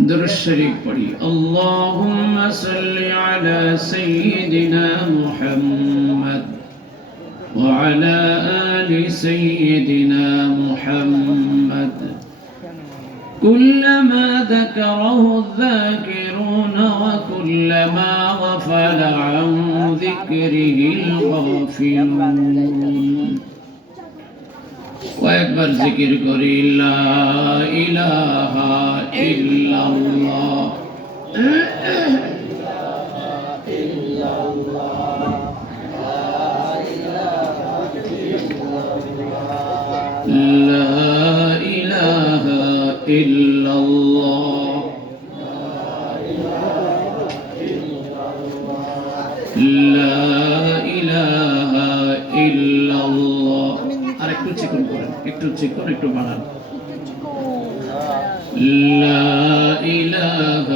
درود شریف پڑھی اللهم صل على سيدنا محمد وعلى آل سيدنا محمد كلما ذكره الذاكرون وكلما غفل عن ذكره الغافلون وأكبر ذكر قري لا إله إلا الله لا إله إلا الله لا إله إلا الله আরেকটু চিকন করেন একটু চিকন একটু বাড়ান لا إله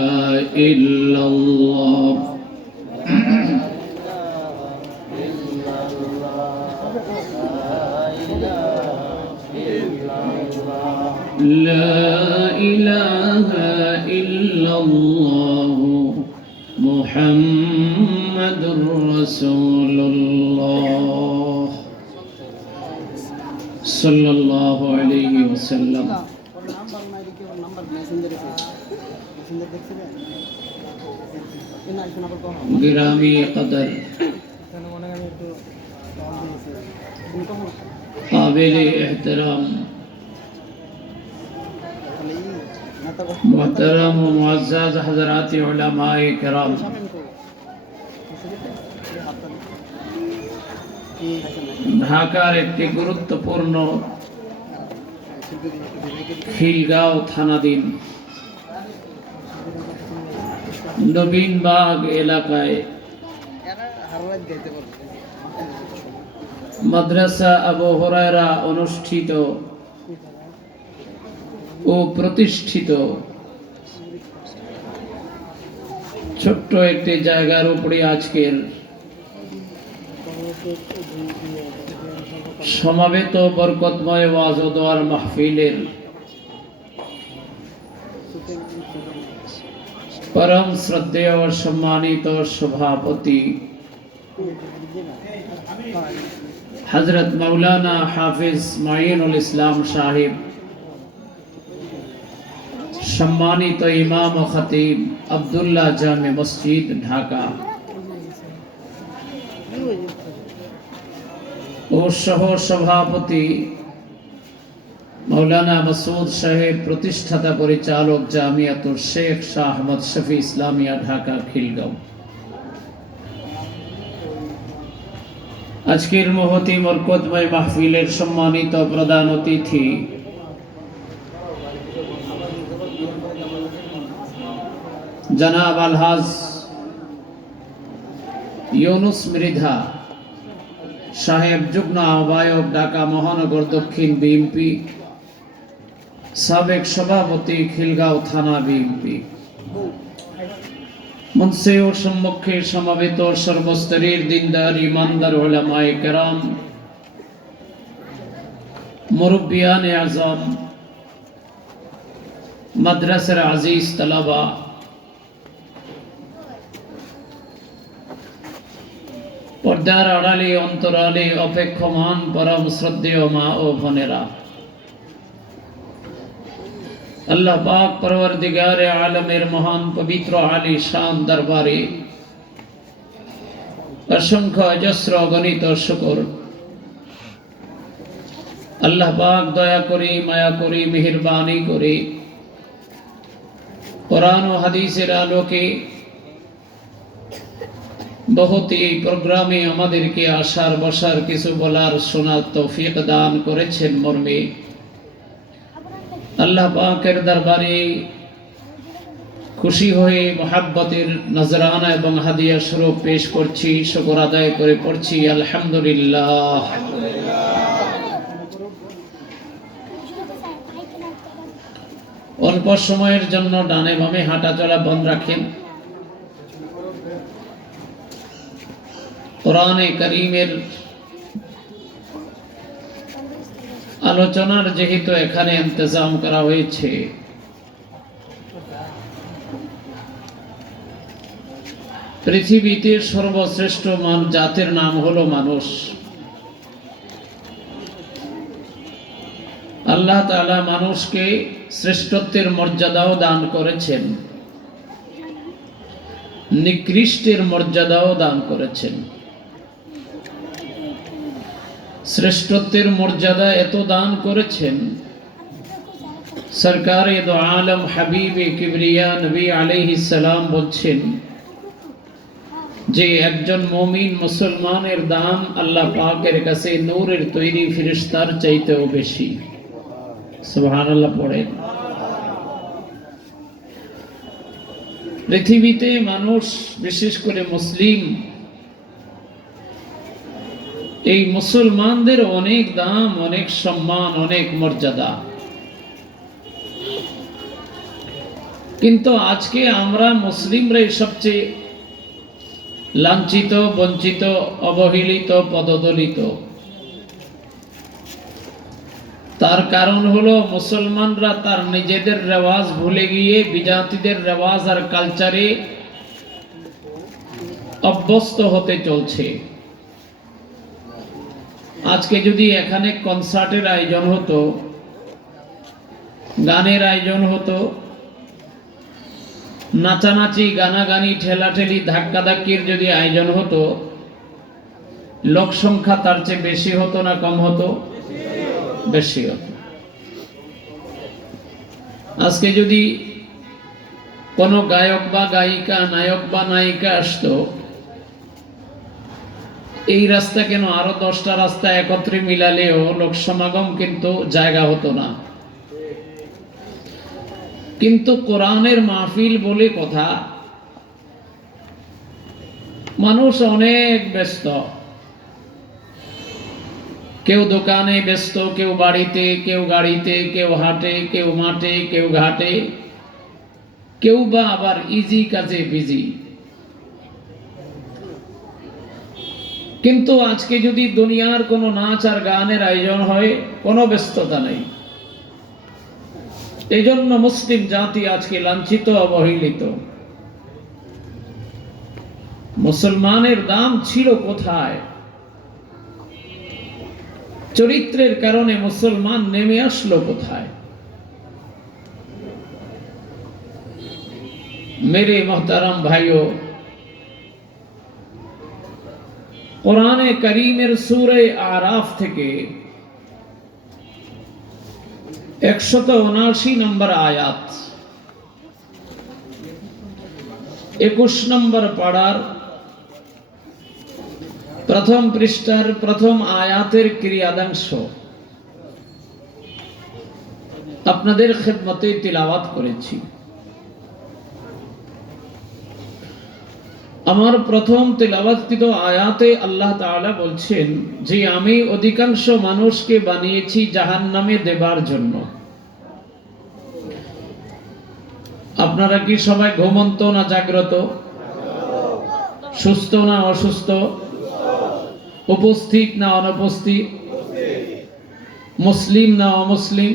إلا الله لا إله إلا الله محمد رسول الله صلى الله عليه وسلم গ্রামী কদর কাবিল এহতরাম मोहतरम मुअज़्ज़ज़ हज़रात उलमाए किराम ঢাকার একটি গুরুত্বপূর্ণ খিলগাঁও থানাধীন নবীনবাগ এলাকায় মাদ্রাসা আবু হুরায়রা অনুষ্ঠিত ও প্রতিষ্ঠিত ছোট্ট একটি জায়গার উপরে আজকের সমাবেত বরকতময় ওয়াজ ও দোয়ার মাহফিলের পরম শ্রদ্ধেয় ও সম্মানিত সভাপতি হযরত মাওলানা হাফিজ মাইনুল ইসলাম সাহেব, সম্মানিত ইমাম ও খতিব আব্দুল্লাহ জামে মসজিদ ঢাকা ও সহ সভাপতি মৌলানা মাসুদ সাহেব, প্রতিষ্ঠাতা পরিচালক জামিয়াতুল শেখ শাহ আহমদ শফি ইসলামিয়া ঢাকা খিলগাঁও। আজকের মহতি বরকতময় মাহফিলের সম্মানিত প্রধান অতিথি জনাব আলহাজ ইউনুস মৃধা সাহেব, যুগ্ম আহ্বায়ক ঢাকা মহানগর দক্ষিণ বিএনপি, সাবেক সভাপতি খিলগাঁও থানা বিএনপি, মঞ্চে ও সম্মুখে সমবেত সর্বস্তরের দিনদার ইমানদার উলামায়ে কেরাম, মুরব্বিয়ানে আজম, মাদ্রাসার আজিজ তালাবা, পর্দার আড়ালে অন্তরালে অপেক্ষমান পরম শ্রদ্ধেয় মা ও বোনেরা, আল্লাহ পাক পরওয়ারদিগারে আলমের মহান পবিত্র আলী শান দরবারে অসংখ্য অজস্র গণিত শুকর। আল্লাহ পাক দয়া করে, মায়া করে, মেহেরবানি করে কোরআন ও হাদিসের আলোকে বহুত এই প্রোগ্রামে আমাদেরকে আসার বসার, কিছু বলার, শোনার তৌফিক দান করেছেন মর্মে আল্লাহ পাকের দরবারে খুশি হয়ে মুহাব্বতের নজরানা এবং হাদিয়া স্বরূপ পেশ করছি, শুকর আদায় করে পড়ছি আলহামদুলিল্লাহ। অল্প সময়ের জন্য ডানে বামে হাঁটা চলা বন্ধ রাখেন। কোরআনে কারীমের আলোচনার যেহেতু এখানে ইন্তজাম করা হয়েছে, পৃথিবীতে সর্বশ্রেষ্ঠ জাতির নাম হলো মানুষ। আল্লাহ তাআলা মানুষকে শ্রেষ্ঠত্বের মর্যাদাও দান করেছেন, নিকৃষ্টের মর্যাদাও দান করেছেন। শ্রেষ্ঠত্বের মর্যাদা এত দান করেছেন, সরকারে দো আলম হাবিবে কিবরিয়া নবী আলাইহিস সালাম বলছেন যে একজন মুমিন মুসলমানের দাম আল্লাহ পাকের কাছে নূরের তৈরি ফেরেশতার চাইতেও বেশি। সুবহানাল্লাহ পড়েন। পৃথিবীতে মানুষ, বিশেষ করে মুসলিম, এই মুসলমানদের অনেক দাম, অনেক সম্মান, অনেক মর্যাদা। কিন্তু আজকে আমরা মুসলিমরাই সবচেয়ে লাঞ্ছিত, বঞ্চিত, অবহেলিত, পদদলিত। তার কারণ হলো মুসলমানরা তার নিজেদের রেওয়াজ ভুলে গিয়ে বিজাতিদের রেওয়াজ আর কালচারে অভ্যস্ত হতে চলছে। আজকে যদি এখানে কনসার্টের আয়োজন হতো, গানের আয়োজন হতো, নাচানাচি, গানাগানি, ঠেলাঠেলি, ধাক্কাধাক্কির যদি আয়োজন হতো, লোক সংখ্যা তার চেয়ে বেশি হতো না কম হতো? বেশি হতো। আজকে যদি কোনো গায়ক বা গায়িকা, নায়ক বা নায়িকা আসতো, এই রাস্তা কেন আরো 10টা রাস্তা একত্রে মিলালেও লোক সমাগম কিন্তু জায়গা হতো না। কিন্তু কোরআনের মাহফিল বলে কথা, মানুষ অনেক ব্যস্ত। কেউ দোকানে ব্যস্ত, কেউ বাড়িতে, কেউ গাড়িতে, কেউ হাটে, কেউ মাঠে, কেউ ঘাটে, কেউ বা আবার ইজি কাজে বিজি। কিন্তু আজকে যদি দুনিয়ার কোনো নাচ আর গানের আয়োজন হয়, কোনো ব্যস্ততা নেই। এই জন্য মুসলিম জাতি আজকে লাঞ্ছিত, অবহেলিত। মুসলমানের দাম ছিল কোথায়? চরিত্রের কারণে মুসলমান নেমে আসলো কোথায়? मेरे मोहतरम भाइयों, কোরআনে কারীমের সূরা আরাফ থেকে 179 নম্বর আয়াত, 21 নম্বর পাড়ার প্রথম পৃষ্ঠার প্রথম আয়াতের ক্রিয়াদাংশ আপনাদের খেদমতে তিলাওয়াত করেছি। আমার প্রথম তিলাওয়াতকৃত আয়াতে আল্লাহ তাআলা বলছেন যে আমি অধিকাংশ মানুষকে বানিয়েছি জাহান্নামে দেবার জন্য। আপনারা কি সবাই ঘুমন্ত না জাগ্রত? সুস্থ না অসুস্থ? উপস্থিত না অনুপস্থিত? মুসলিম না অমুসলিম?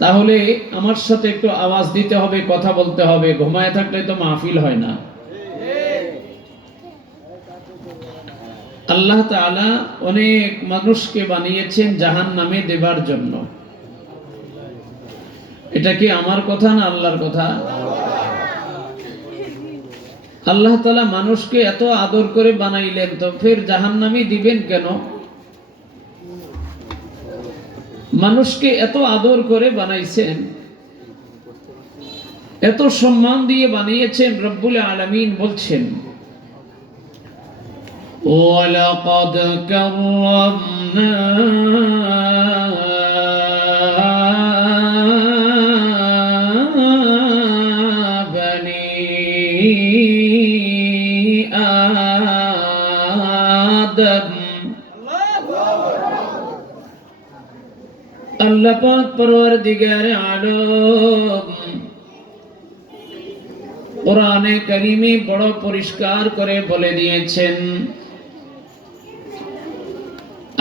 তাহলে আমার সাথে একটু আওয়াজ দিতে হবে, কথা বলতে হবে। ঘুমায় থাকলে তো মাহফিল হয় না। আল্লাহ তাআলা অনেক মানুষকে বানিয়েছেন জাহান্নামে দেবার জন্য। এটা কি আমার কথা না আল্লাহর কথা? আল্লাহ তাআলা মানুষকে এত আদর করে বানাইলেন, তো ফের জাহান্নামে দিবেন কেন? মানুষকে এত আদর করে বানাইছেন, এত সম্মান দিয়ে বানিয়েছেন, রব্বুল আলামিন বলছেন ওয়ালাকাদ কাররামনা বনি আদম। আল্লাহ পাক পরওয়ারদিগারে আলম কোরআনে কারীমে বড় পরিষ্কার করে বলে দিয়েছেন,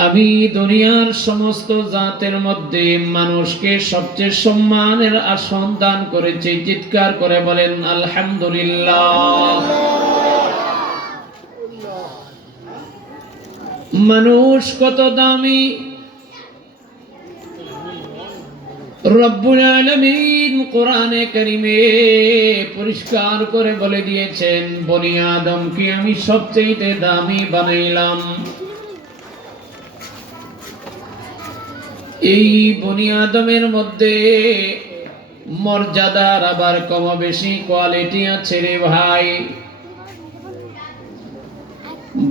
আমি দুনিয়ার সমস্ত জাতের মধ্যে মানুষকে সবচেয়ে সম্মানের আসন দান করেছি। চিৎকার করে বলেন আলহামদুলিল্লাহ। মানুষ কত দামি! রব্বুল আলামিন কোরআনে কারীমে পরিষ্কার করে বলে দিয়েছেন, বনি আদমকে আমি সবচেয়ে দামি বানাইলাম। এই বনি আদমের মধ্যে মর্যাদার আবার কম বেশি কোয়ালিটি আছে রে ভাই।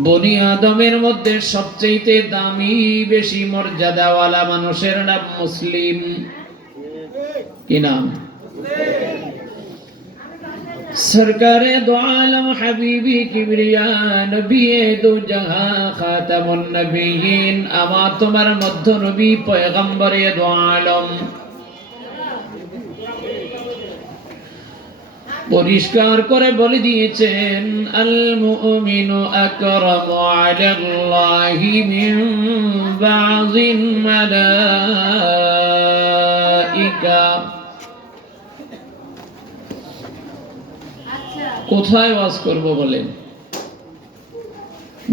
বনি আদমের মধ্যে সবচেয়ে দামি বেশি মর্যাদাওয়ালা মানুষের নাম মুসলিম। কি নাম? সরকারে দো আলম হাবিবি কিবরিয়া নবী দো জাহান খাতামুন নবিয়িন, আমার তোমার মধ্য নবী পয়গম্বরে দো আলম। পরিষ্কার করে বলে দিয়েছেন, আল মুমিনু আকরামু আলাল্লাহি মিন বাযিল মালাইকা। কোথায় ওয়াজ করব বলেন?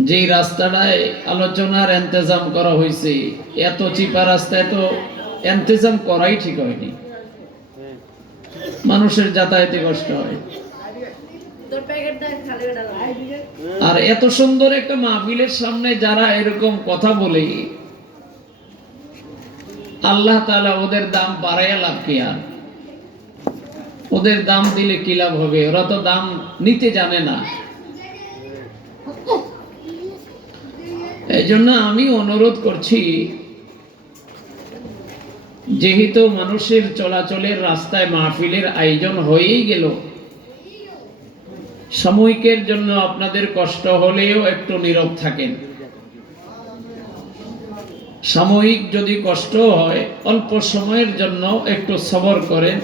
যে রাস্তাটায় আলোচনার ইন্তজাম করা হয়েছে, এত চিপা রাস্তায় তো ইন্তজাম করাই ঠিক হয়নি। মানুষের যাতায়াতে কষ্ট হয়। আর এত সুন্দর একটা মাহফিলের সামনে যারা এরকম কথা বলে, আল্লাহ তাআলা ওদের দাম বাড়াইয়া লাভ কি? আর ওদের দাম দিলে কি লাভ হবে? ওরা তো দাম নিতে জানে না। এই জন্য আমি অনুরোধ করছি, যেহেতু মানুষের চলাচলের রাস্তায় মাহফিলের আয়োজন হয়েই গেল, সাময়িকের জন্য আপনাদের কষ্ট হলেও একটু নীরব থাকেন। সাময়িক যদি কষ্ট হয়, অল্প সময়ের জন্য একটু সবর করেন।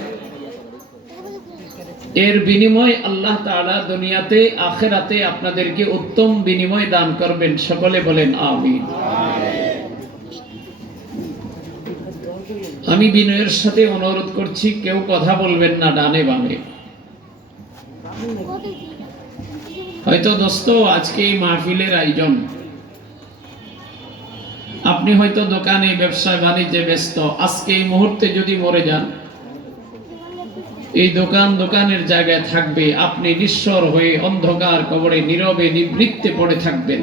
এর বিনিময় আল্লাহ তাআলা দুনিয়াতে আখিরাতে আপনাদেরকে উত্তম বিনিময় দান করবেন। সকলে বলেন আমিন। আমি বিনয়ের সাথে অনুরোধ করছি, কেউ কথা বলবেন না ডানে বামে। হয়তো দোস্ত আজকে এই মাহফিলের আয়োজন, আপনি হয়তো দোকানে ব্যবসা বাণিজ্যে ব্যস্ত। আজকে এই মুহূর্তে যদি মরে যান, এই দোকানের জায়গায় থাকবে, আপনি নিঃস্বর হয়ে অন্ধকার কবরে নীরবে নিবৃত্তে পড়ে থাকবেন।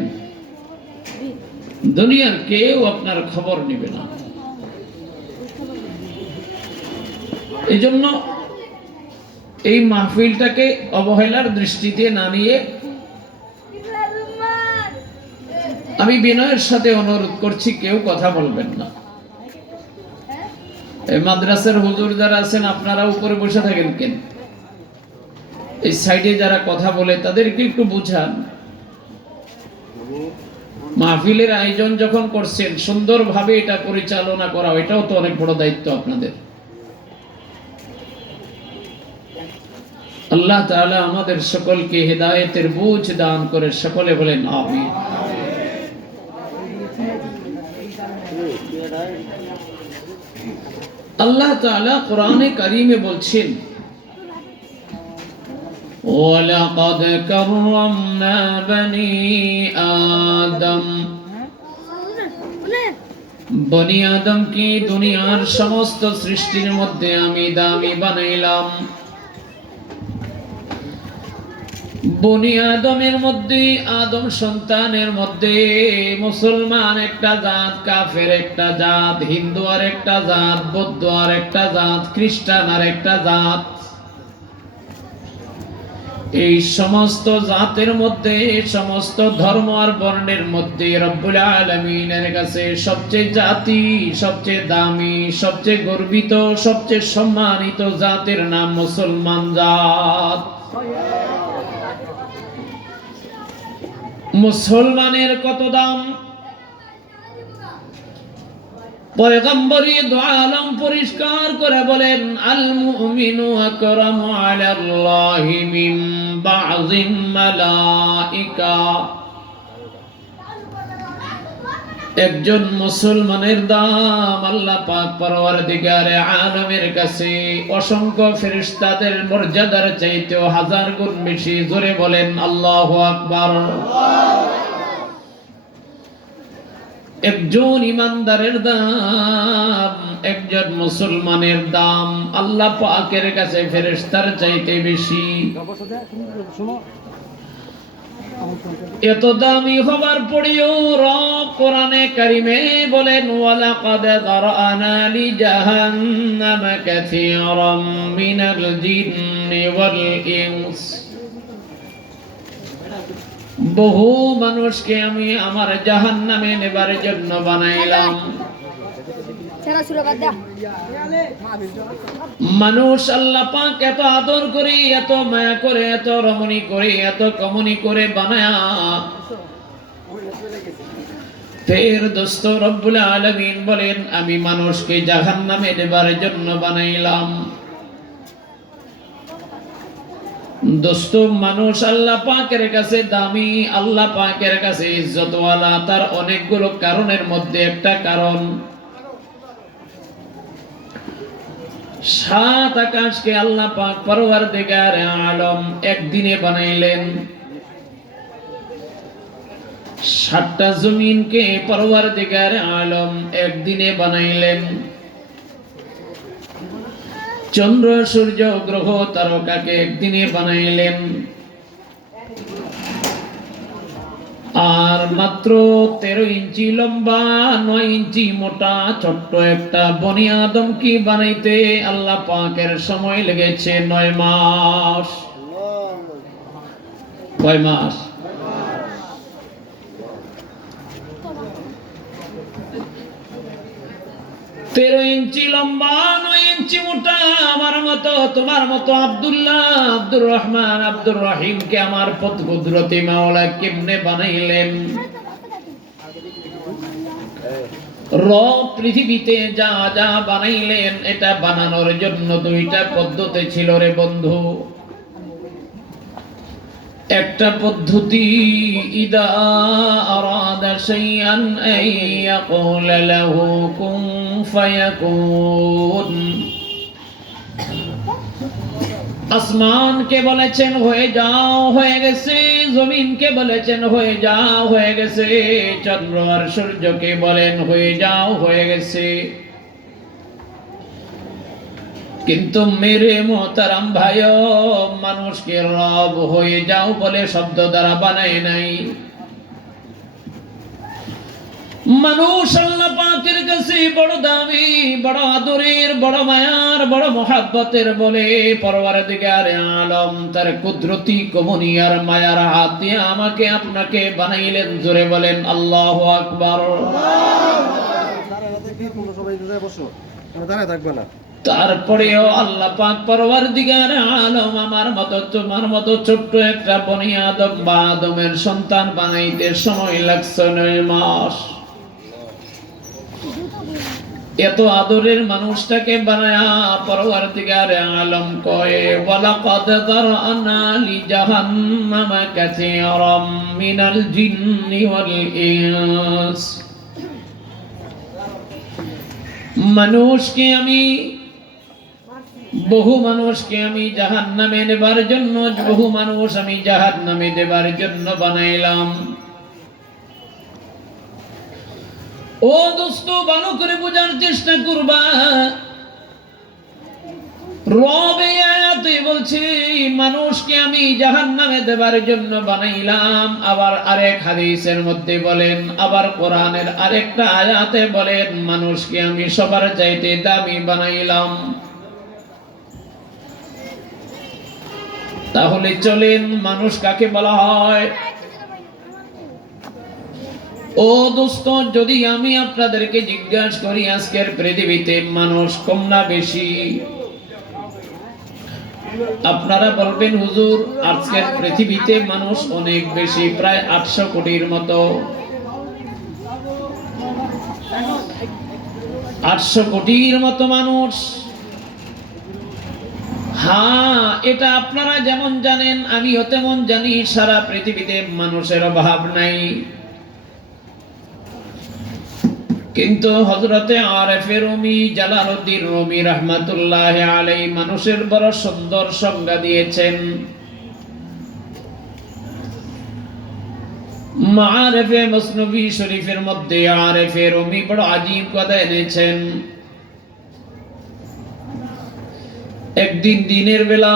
দুনিয়ার কেউ আপনার খবর নেবে না। এই জন্য এই মাহফিলটাকে অবহেলার দৃষ্টিতে না নিয়ে আমি বিনয়ের সাথে অনুরোধ করছি, কেউ কথা বলবেন না। এই মাদ্রাসার হুজুর যারা আছেন, আপনারা উপরে বসে থাকেন কেন? এই সাইডে যারা কথা বলে তাদেরকে একটু বুঝান। মাহফিলের আয়োজন যখন করছেন, সুন্দরভাবে এটা পরিচালনা করা, এটাও তো অনেক বড় দায়িত্ব আপনাদের। আল্লাহ তাআলা আমাদের সকলকে হেদায়েতের বুঝ দান করে। সকলে বলেন আমিন। আল্লাহ তাআলা কোরআনে কারীমে বলছেন, ওয়ালাকাদ কাররামনা বনি আদম। বনি আদমকে দুনিয়ার সমস্ত সৃষ্টির মধ্যে আমি দামি বানাইলাম। বনি আদমের মধ্যে, আদম সন্তানের মধ্যে মুসলমান একটা জাত, কাফের একটা জাত, হিন্দু আর একটা জাত, বৌদ্ধ আর একটা জাত, খ্রিস্টান আর একটা জাত। এই সমস্ত জাতের মধ্যে, সমস্ত ধর্ম আর বর্ণের মধ্যে রব্বুল আলামিনের কাছে সবচেয়ে জাতি, সবচেয়ে দামি, সবচেয়ে গর্বিত, সবচেয়ে সম্মানিত জাতের নাম মুসলমান জাত। মুসলমানের কত দাম! পয়গম্বরী দো আলম পরিষ্কার করে বলেন, আল মুমিনু আকরামু আলাল্লাহি মিন বাযিল মালাইকা। একজন মুসলমানের দাম আল্লাহ পাক পরওয়ারদিগারে আলমের কাছে অসংখ্য ফেরেশতাদের মর্যাদার চাইতেও হাজার গুণ বেশি। জোরে বলেন আল্লাহু আকবার। একজন ইমানদারের দাম, একজন মুসলমানের দাম আল্লাহ পাকের কাছে ফেরেশতার চাইতে বেশি। এত দামি হবার পরেও রব কোরআনে কারিমে বলেন ওয়ালাকাদ যারানা লিজাহান্নাম কাসীরাম মিনাল জিন্নি ওয়াল ইনস। বহু মানুষকে আমি আমার জাহান্নামে নেবার জন্য বানাইলাম। মানুষ আল্লাহ পাক এত আদর করে, এত মায়া করে, এত রমণী করে, এত কমনী করে বানায়া ফের দোস্ত রব্বুল আলামিন বলেন আমি মানুষকে জাহান্নামে নেবার জন্য বানাইলাম। দোস্ত মানুষ আল্লাহ পাকের কাছে দামি, আল্লাহ পাকের কাছে ইজ্জতওয়ালা। তার অনেকগুলো কারণের মধ্যে একটা কারণ, সাত আকাশকে আল্লাহ পাক পরওয়ারদিগারে আলম একদিনে বানাইলেন। সাতটা জমিনকে পরওয়ারদিগারে আলম একদিনে বানাইলেন। চন্দ্র সূর্য গ্রহ তারকাকে একদিনে বানাইলেন। আর মাত্র 13 ইঞ্চি লম্বা 9 ইঞ্চি মোটা ছোট্ট একটা বনি আদমকে বানাইতে আল্লাহ পাকের সময় লেগেছে 9 মাস। কয় মাস? 13 ইঞ্চি লম্বা 9 ইঞ্চি মোটা আমার মতো তোমার মতো আব্দুল্লাহ, আব্দুর রহমান, আব্দুর রহিমকে আমার কুদরতি মাওলা কেমনে বানাইলেন। রব পৃথিবীতে যা যা বানাইলেন এটা বানানোর জন্য দুইটা পদ্ধতি ছিল রে বন্ধু। একটা পদ্ধতি ইদা আরাদা শাইআন আইয়াকুলা লাহু কুন ফায়াকুন। আসমানকে বলেছেন হয়ে যাও, হয়ে গেছে। জমিনকে বলেছেন হয়ে যাও, হয়ে গেছে। চন্দ্র আর সূর্যকে বলেন হয়ে যাও, হয়ে গেছে। কিন্তু মেরে মোহতারাম ভাইও, মানুষকে রব হয়ে যাও বলে শব্দ দ্বারা বানায় নাই। মানুষ আল্লাহ পাকের কাছে বড় দামি, বড় আদরের, বড় মায়ার, বড় মহাব্বতের বলে পরওয়ারদিগারে আলম তার কুদরতি কমনী আর মায়ার হাত দিয়ে আমাকে আপনাকে বানাইলেন। জোরে বলেন আল্লাহু আকবার। তারপরেও আল্লাহ পাক পরওয়ারদিগারে আলম আমার মতো তোমার মতো ছোট্ট একটা বনি আদম বা আদমের সন্তান বানাইতে সময় লাগছে 9 মাস। এত আদরের মানুষটাকে বানায়া পরওয়ারদিগারে আলম কয়ে ওয়ালাকাদ যারানা লিজাহান্নাম কাসীরাম মিনাল জিন্নি ওয়াল ইনস। মানুষকে আমি, বহু মানুষকে আমি জাহান্নামে নেবার জন্য, বহু মানুষ আমি জাহান্নামে দেবার জন্য বানাইলাম। ও দোস্ত ভালো করে বোঝার চেষ্টা করবা। রব এই আয়াতে বলছে মানুষকে আমি জাহান্নামে দেবার জন্য বানাইলাম। আবার আরেক হাদিসের মধ্যে বলেন, আবার কোরআনের আরেকটা আয়াতে বলেন মানুষকে আমি সবার চাইতে দামি বানাইলাম। তাহলে চলেন মানুষ কাকে বলা হয়? ও দোস্ত, যদি আমি আপনাদেরকে জিজ্ঞাসা করি আজকের পৃথিবীতে মানুষ কম না বেশি, আপনারা বলবেন হুজুর আজকের পৃথিবীতে মানুষ অনেক বেশি, প্রায় 800 কোটির মতো। 800 কোটির মতো মানুষ। হ্যাঁ, এটা আপনারা যেমন জানেন আমিও তেমন জানি, সারা পৃথিবীতে মানুষের অভাব নাই। কিন্তু হযরতে আরেফে রুমি জালালউদ্দিন রুমি রাহমাতুল্লাহ আলাইহি মানুষের বড় সুন্দর সংজ্ঞা দিয়েছেন। মাআরিফে মসনবী শরীফের মধ্যে আরেফে রুমি বড় আজীব কথা এনেছেন। একদিন দিনের বেলা,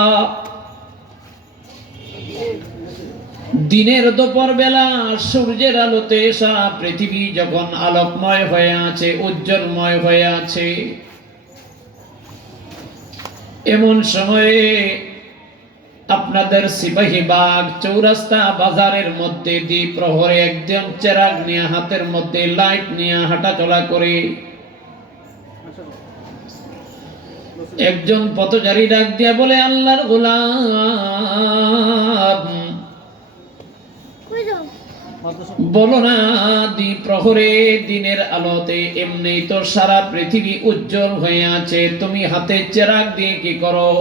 দিনের দুপুর বেলা সূর্যের আলোতে সারা পৃথিবী যখন আলোকময় হয়ে আছে, উজ্জ্বলময় হয়ে আছে, এমন সময়ে আপনাদের সিপাহীবাগ চৌরাস্তা বাজারের মধ্যে দিয়ে প্রহরে একদম চেরাগ নিয়ে, হাতের মধ্যে লাইট নিয়ে হাঁটাচলা করে একজন পথচারী ডাক দিয়া বলে, আল্লাহর গোলাম, বলো না, প্রহরে দিনের আলোতে এমনি তো সারা পৃথিবী উজ্জ্বল হয়ে আছে, তুমি হাতে চেরাগ দিয়ে কি করো?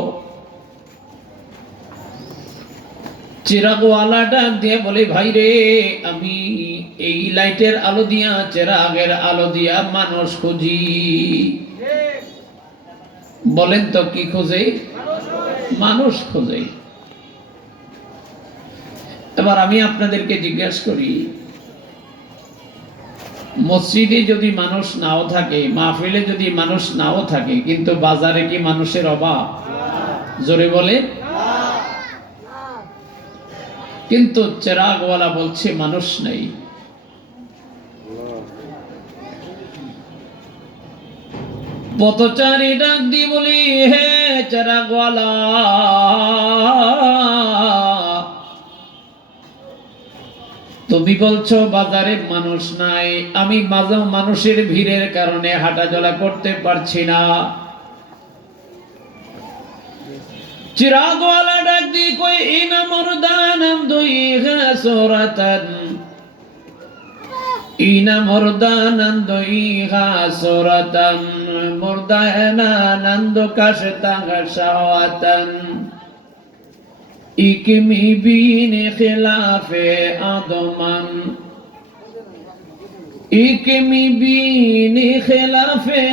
চিরাগওয়ালা ডাক দিয়ে বলে, ভাই রে, আমি এই লাইটের আলো দিয়া, চেরাগের আলো দিয়া মানুষ খুঁজি। বলেন তো কি খোঁজে? মানুষ খোঁজে। এবার আমি আপনাদেরকে জিজ্ঞাসা করি, মসজিদে যদি মানুষ নাও থাকে, মাহফিলে যদি মানুষ নাও থাকে, কিন্তু বাজারে কি মানুষের অভাব? জোরে বলে। কিন্তু চেরাগওয়ালা বলছে মানুষ নেই। পথচারী ডাক দিয়ে বলি, হে চেরাগওয়ালা, তুমি বলছো বাজারে মানুষ নাই, আমি মাঝে মানুষের ভিড়ের কারণে হাঁটাচলা করতে পারছি না। চিরাগওয়ালা ডাক দিয়ে কই, ইনা মুরদানাম দুইহা সুরাতান, ইনা মুরদানান দুইহা সুরাতান, মুরদানান কাশতাং শাওয়াতান, ইকমি বিন খিলাফে আদমান, ইকমি বিন খিলাফে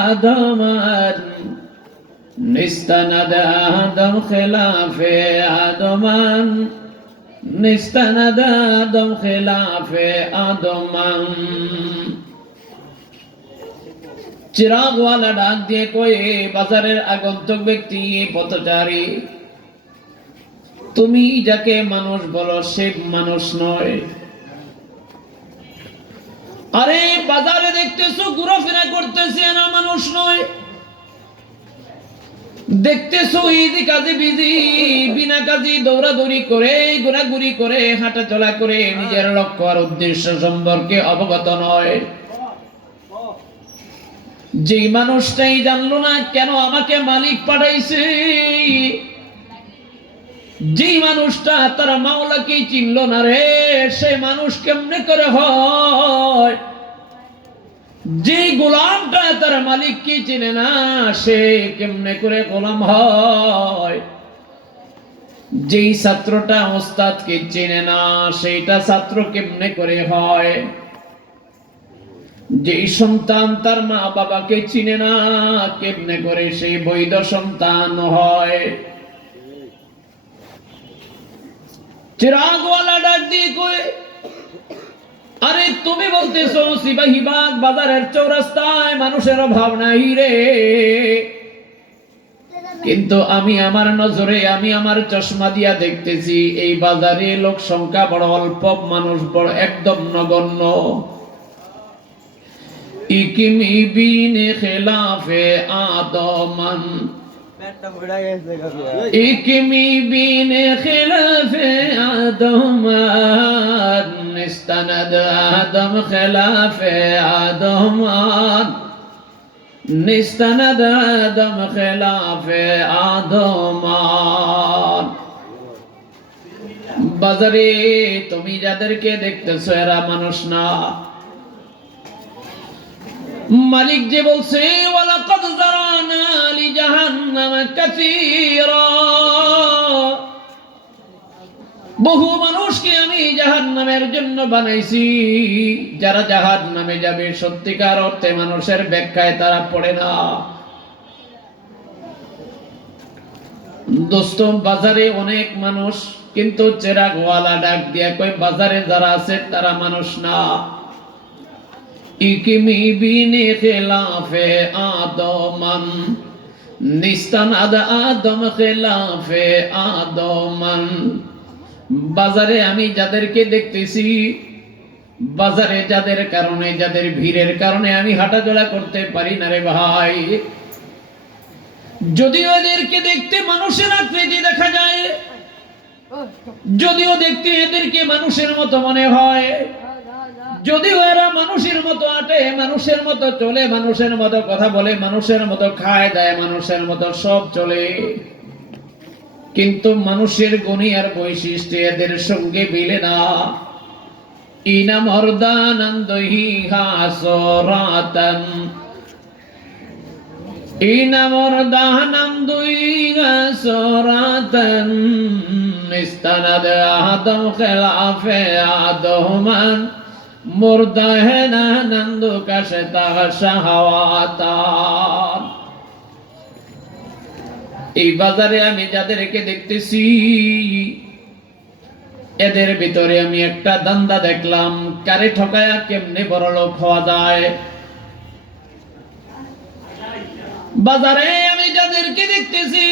আদমান, নিস্তানাদ আদম খিলাফে আদমান, নিস্তানাদ আদম খিলাফে আদমান। চিরাগওয়ালা ডাক দিয়ে কয়ে, বাজারের আগন্তুক ব্যক্তি, পথচারী, তুমি যাকে মানুষ বলো সে মানুষ নয়। আরে বাজারে দেখতেছো ঘোরাফেরা করতেছে, না মানুষ নয়। দেখতেছো ইজি কাজে বিজি, বিনা কাজে দৌড়াদৌড়ি করে, ঘোরাঘুরি করে, হাঁটা চলা করে নিজের লক্ষ্য আর উদ্দেশ্য সম্পর্কে অবগত নয়। যেই মানুষটাই জানলো না কেন আমাকে মালিক পাঠাইছে, যেই মানুষটা তার মাওলাকে চিনল না রে, সেই মানুষ কেমনে করে হয়? যেই গোলামটা তার মালিককে চিনে না, সে কেমনে করে গোলাম হয়? যেই ছাত্রটা ওস্তাদকে চিনে না, সেইটা ছাত্র কেমনে করে হয়? যেই সন্তান তার মা বাবাকে চিনে না, কেমনে করে সেই বৈধ সন্তান হয়? চিরাগওয়ালা ডাক দিয়ে কই, আরে তুমি বলতেছো সিপাহীবাগ বাজারের চৌরাস্তায় মানুষের অভাব নাই রে, কিন্তু আমি আমার নজরে, আমি আমার চশমা দিয়া দেখতেছি এই বাজারে লোক সংখ্যা বড় অল্প, মানুষ বড় একদম নগণ্য। ইকমি বিন খিলাফে আদমান, ইকমি বিন খিলাফে আদমান, নিস্তানাদ আদম খিলাফে আদমান, নিস্তানাদ আদম খিলাফে আদমান। বাজারে তুমি যাদেরকে দেখতেছো এরা মানুষ না। মালিক যে বলছে, ওয়ালাকাদ যারানা লি জাহান্নাম কাসীরা, বহু মানুষকে আমি জাহান্নামের জন্য বানাইছি। যারা জাহান্নামে যাবে সত্যিকার অর্থে মানুষের ব্যাখ্যায় তারা পড়ে না। দোস্ত, বাজারে অনেক মানুষ, কিন্তু চেরাগওয়ালা ডাক দিয়া কয় বাজারে যারা আছে তারা মানুষ না। ইকিমি বিনে খেলাফে আদমান নিস্তানাদ আদম খেলাফে আদমান। বাজারে আমি যাদেরকে দেখতেছি, বাজারে যাদের কারণে, যাদের ভিড়ের কারণে আমি হাঁটাচলা করতে পারি না রে ভাই, যদিও এদেরকে দেখতে মানুষের আকৃতি দেখা যায়, যদিও দেখতে এদেরকে মানুষের মতো মনে হয়, যদিও এরা মানুষের মতো আটে, মানুষের মতো চলে, মানুষের মতো কথা বলে, মানুষের মতো খায় দায়, মানুষের মতো সব চলে, কিন্তু মানুষের গুণী আর বৈশিষ্ট্য এদের সঙ্গে মিলে না। ইনা মর্দানন্দহি হাসরাতান ইনা মর্দানন্দহি হাসরাতান ইস্তানাদ আদম খেলাফে আদমান মুরদাহেনা নন্দু কাশতা শাহওয়াতান। এই বাজারে আমি যাদেরকে দেখতেছি এদের ভিতরে আমি একটা দান্দা দেখলাম, কারে ঠকায়া কেমনে বড়লোক হওয়া যায়। বাজারে আমি যাদেরকে দেখতেছি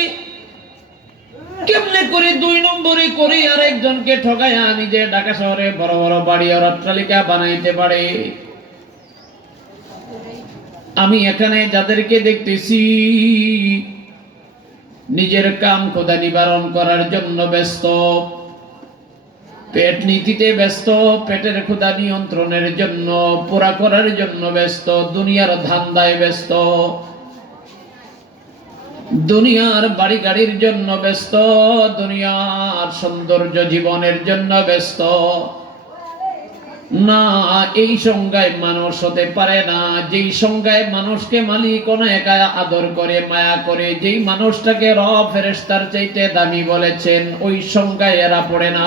কেমনে করে 2 নম্বরে করি আর একজনকে ঠকায়া আমি যে ঢাকা শহরে বড় বড় বাড়ি আর অট্টালিকা বানাইতে পারে। আমি এখানে যাদেরকে দেখতেছি নিজের কাম খোদা নিবারণ করার জন্য ব্যস্ত, পেট নীতিতে ব্যস্ত, পেটের ক্ষুধা নিয়ন্ত্রণের জন্য, পুরা করার জন্য ব্যস্ত, দুনিয়ার ধান্দায় ব্যস্ত, দুনিয়ার বাড়ি গাড়ির জন্য ব্যস্ত, দুনিয়ার সৌন্দর্য জীবনের জন্য ব্যস্ত। না, এই সংজ্ঞায় মানুষ হতে পারে না। যেই সংজ্ঞায় মানুষকে মালিক একা আদর করে, মায়া করে, যেই মানুষটাকে রব ফেরেশতার চাইতে দামি বলেছেন, ওই সংজ্ঞায় এরা পড়ে না।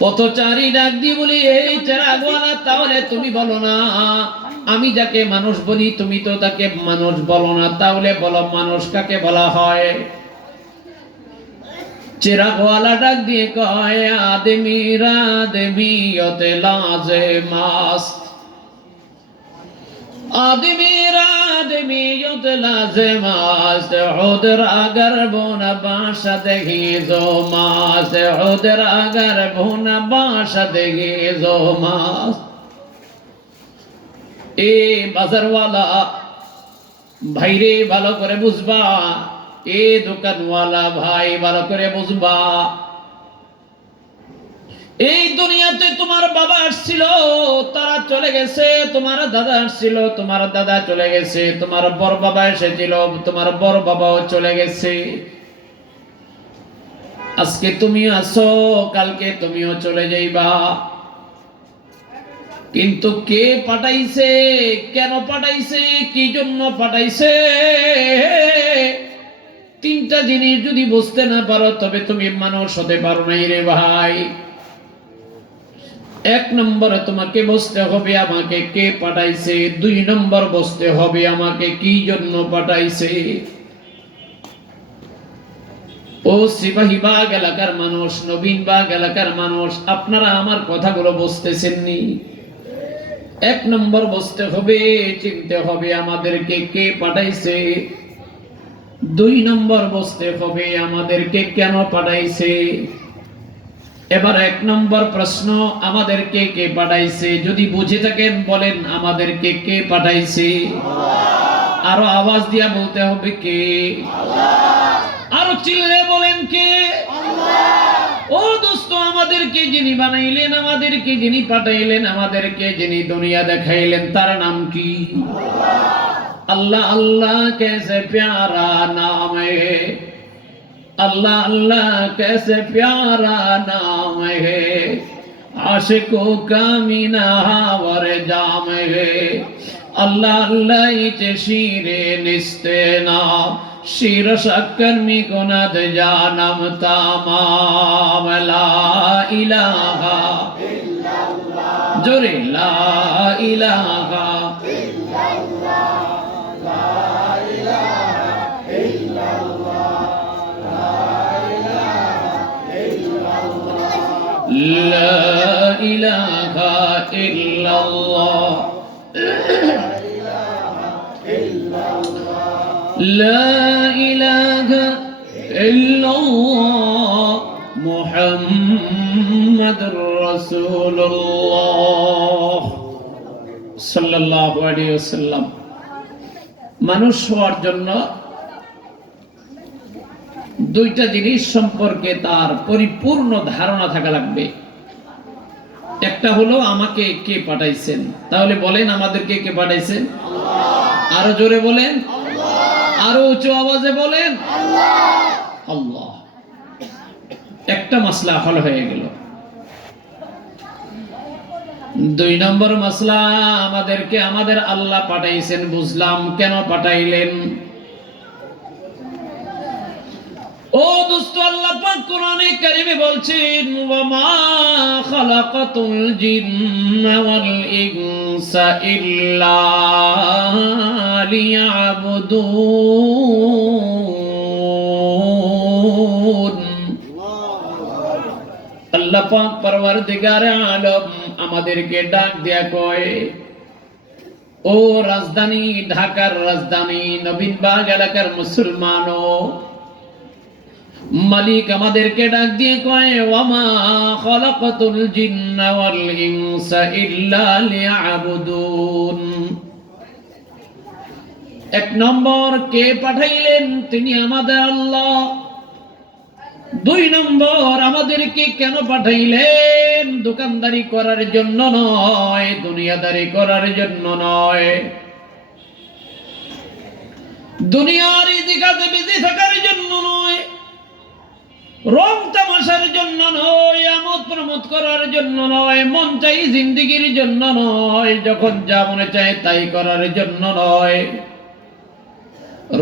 পথচারী ডাক দিয়ে বলি, এই চেরাগওয়ালা, তাহলে তুমি বলো না আমি যাকে মানুষ বলি তুমি তো তাকে মানুষ বলো না, তাহলে বলো মানুষ কাকে বলা হয়? চেরাগওয়ালা ডাক দিয়ে কয়, আদমিরা আদমিয়তে লাজে মাস্ত, আদমিরা আদমিয়তে লাজে মাস্ত, ওদের আগার বোনা বাসা দেখি জো মাস্ত, ওদের আগার বোনা বাসা দেখি জো মাস্ত। এ বাজারওয়ালা ভাইরে ভালো করে বুঝবা, এ দোকানওয়ালা ভাই ভালো করে বুঝবা, এই দুনিয়াতে তোমার বাবা আসছিল, তারা চলে গেছে, তোমার দাদা আসছিল, তোমার দাদা চলে গেছে, তোমার বড় বাবা এসেছিল, তোমার বড় বাবাও চলে গেছে, আজকে তুমি আসো, কালকে তুমিও চলে যাইবা। কিন্তু কে পাঠাইছে, কেন পাঠাইছে, কি জন্য পাঠাইছে, 3টা জিনিস যদি বুঝতে না পারো তবে তুমি মানুষ হতে পারো নাই রে ভাই। 1 নম্বরে তোমাকে বুঝতে হবে আমাকে কে পাঠাইছে, 2 নম্বর বুঝতে হবে আমাকে কি জন্য পাঠাইছে। ও সিপাহীবাগ এলাকার মানুষ, নবীনবাগ এলাকার মানুষ, আপনারা আমার কথাগুলো বুঝতেছেন নি? 1 নম্বর বুঝতে হবে, চিনতে হবে আমাদেরকে কে পাঠাইছে। 2 নম্বর বুঝতে হবে আমাদেরকে কেন পাঠাইছে। এবার 1 নম্বর প্রশ্ন, আমাদেরকে কে পাঠাইছে, যদি বুঝে থাকেন বলেন আমাদেরকে কে পাঠাইছে। আরো আওয়াজ দিয়া বলতে হবে কে? আরো চিল্লে বলেন কে? ও দোস্ত, আমাদেরকে যিনি বানাইলেন, আমাদেরকে যিনি পাঠাইলেন, আমাদেরকে যিনি দুনিয়া দেখাইলেন, তার নাম কি? अल्लाह। अल्लाह कैसे प्यारा नाम है, अल्लाह अल्लाह कैसे प्यारा नाम है, आशिकों का मीनावर जाम है, अल्लाह अल्लाह शीरे निस्ते ना শির শক্কর মি গুনাদ জানম তামাম লা ইলাহা ইল্লাল্লাহ জোরে লা ইলাহা ইল্লাল্লাহ লা ইলাহা ইল্লাল্লাহ লা ইলাহা ইল্লাল্লাহ لا إله إلا الله محمد رسول الله صلى الله عليه وسلم মানুষ হওয়ার জন্য দুইটা জিনিস সম্পর্কে তার পরিপূর্ণ ধারণা থাকা লাগবে। একটা হলো আমাকে কে পাঠাইছেন, তাহলে বলেন আমাদেরকে কে পাঠাইছেন? আল্লাহ। আরো জোরে বলেন আল্লাহ। আরো উঁচু আওয়াজে বলেন আল্লাহ। আল্লাহ। একটা মাসলা হল হয়ে গেল। দুই নম্বর মাসলা, আমাদেরকে আমাদের আল্লাহ পাঠাইছেন বুঝলাম, কেন পাঠাইলেন? ও দোস্ত, আল্লাহ পাক কোরআনে কারিমে বলছেন ওয়া মা খালাকাতুল জিন্না ওয়াল ইনসা ইল্লা লিয়াবুদুন। আল্লাহ পাক পরওয়ারদিগারে আলম আমাদেরকে ডাক দিয়া কয়, ও রাজধানী ঢাকার রাজধানী নবীনবাগ এলাকার মুসলমানও, মালিক আমাদেরকে ডাক দিয়ে কয় ওয়ামা খালাকাতুল জিন্না ওয়াল ইনসা ইল্লা লিয়াবুদুন। এক নম্বর, কে পাঠাইলেন? তিনি আমাদের আল্লাহ। দুই নম্বর, আমাদেরকে কেন পাঠাইলেন? দোকানদারি করার জন্য নয়, দুনিয়াদারি করার জন্য নয়, দুনিয়ার ইদিকাতে বিজি থাকার জন্য নয়, রং তামাশার জন্য নয়, আমোদ প্রমোদ করার জন্য নয়, মন চাই জিন্দেগির জন্য নয়, যখন যা মনে চায় তাই করার জন্য নয়।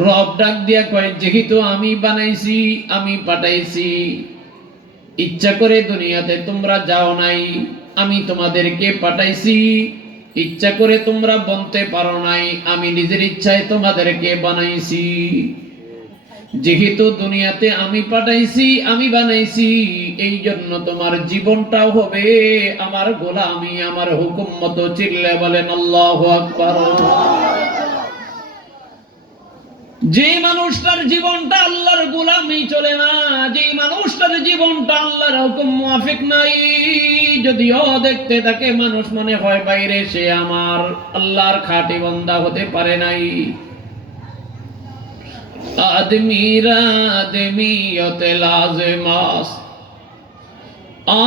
রব ডাক দিয়া কয়, যেহেতু আমি বানাইছি, আমি পাঠাইছি, ইচ্ছা করে দুনিয়াতে তোমরা যাও নাই, আমি তোমাদেরকে পাঠাইছি, ইচ্ছা করে তোমরা বনতে পারো নাই, আমি নিজের ইচ্ছায় তোমাদেরকে বানাইছি। যেহেতু দুনিয়াতে আমি পাঠাইছি, আমি বানাইছি, এই জন্য তোমার জীবনটাও হবে আমার গোলামি, আমার হুকুম মতো। চিল্লে বলেন আল্লাহু আকবার। যে মানুষটার জীবনটা আল্লাহর গোলামি চলে না, যে মানুষটার জীবনটা আল্লাহর হুকুম মুআফিক নাই, যদিও দেখতে তাকে মানুষ মনে হয় বাইরে, সে আমার আল্লাহর খাঁটি বান্দা হতে পারে নাই। आदमीरा आदमियत लाज़िमास,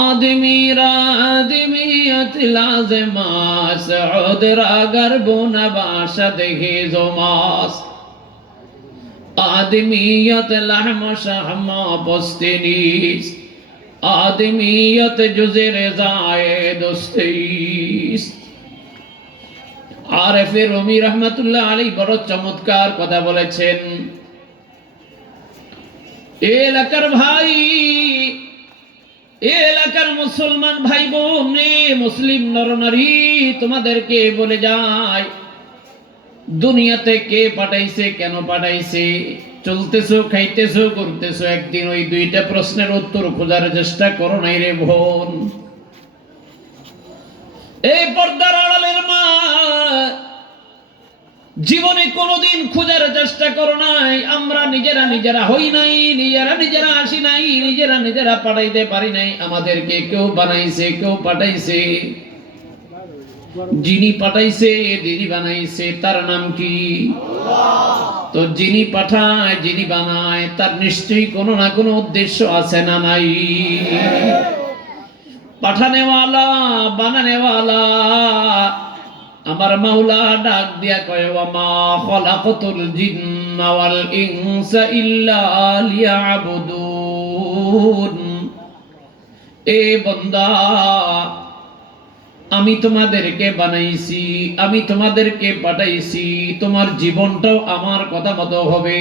आदमीरा आदमियत लाज़िमास, उदरा गर्बो नबाशद हिज़ुमास, आदमियत लहम शहमा बस्तिनीस, आदमियत जुज़े रज़ाए दुस्तीस। আরেফে রুমি রহমাতুল্লাহ আলাইহি বড় চমৎকার কথা বলেছেন। এলাকার ভাই, এলাকার মুসলমান ভাই বোন, মুসলিম নরনারী, তোমাদেরকে বলে যায়, দুনিয়াতে কে পাঠাইছে, কেন পাঠাইছে? চলতেছো, খাইতেছো, করতেছো, একদিন ওই দুইটা প্রশ্নের উত্তর খোঁজার চেষ্টা করো নাই রে বোন? এই পর্দার আড়ালের মা, জীবনে কোনোদিন খোঁজার চেষ্টা করো নাই? আমরা নিজেরা হই নাই, নিজেরা আসি নাই, নিজেরা পাঠাইতে পারি নাই, আমাদেরকে কেউ বানাইছে, কেউ পাঠাইছে। যিনি পাঠাইছে, যিনি বানাইছে, তার নাম কি? আল্লাহ। তো যিনি পাঠায়, যিনি বানায়, তার নিশ্চয়ই কোনো না কোনো উদ্দেশ্য আছে না নাই? পাঠানে ওয়ালা, বানানে ওয়ালা আমার মাওলা ডাক দিয়া কয় ওয়া মা খালাকাতুল জিন্না ওয়াল ইনসা ইল্লা লিয়াবুদুন। এ বান্দা, আমি তোমাদেরকে বানাইছি, আমি তোমাদেরকে পাঠাইছি, তোমার জীবনটাও আমার কথা মতো হবে,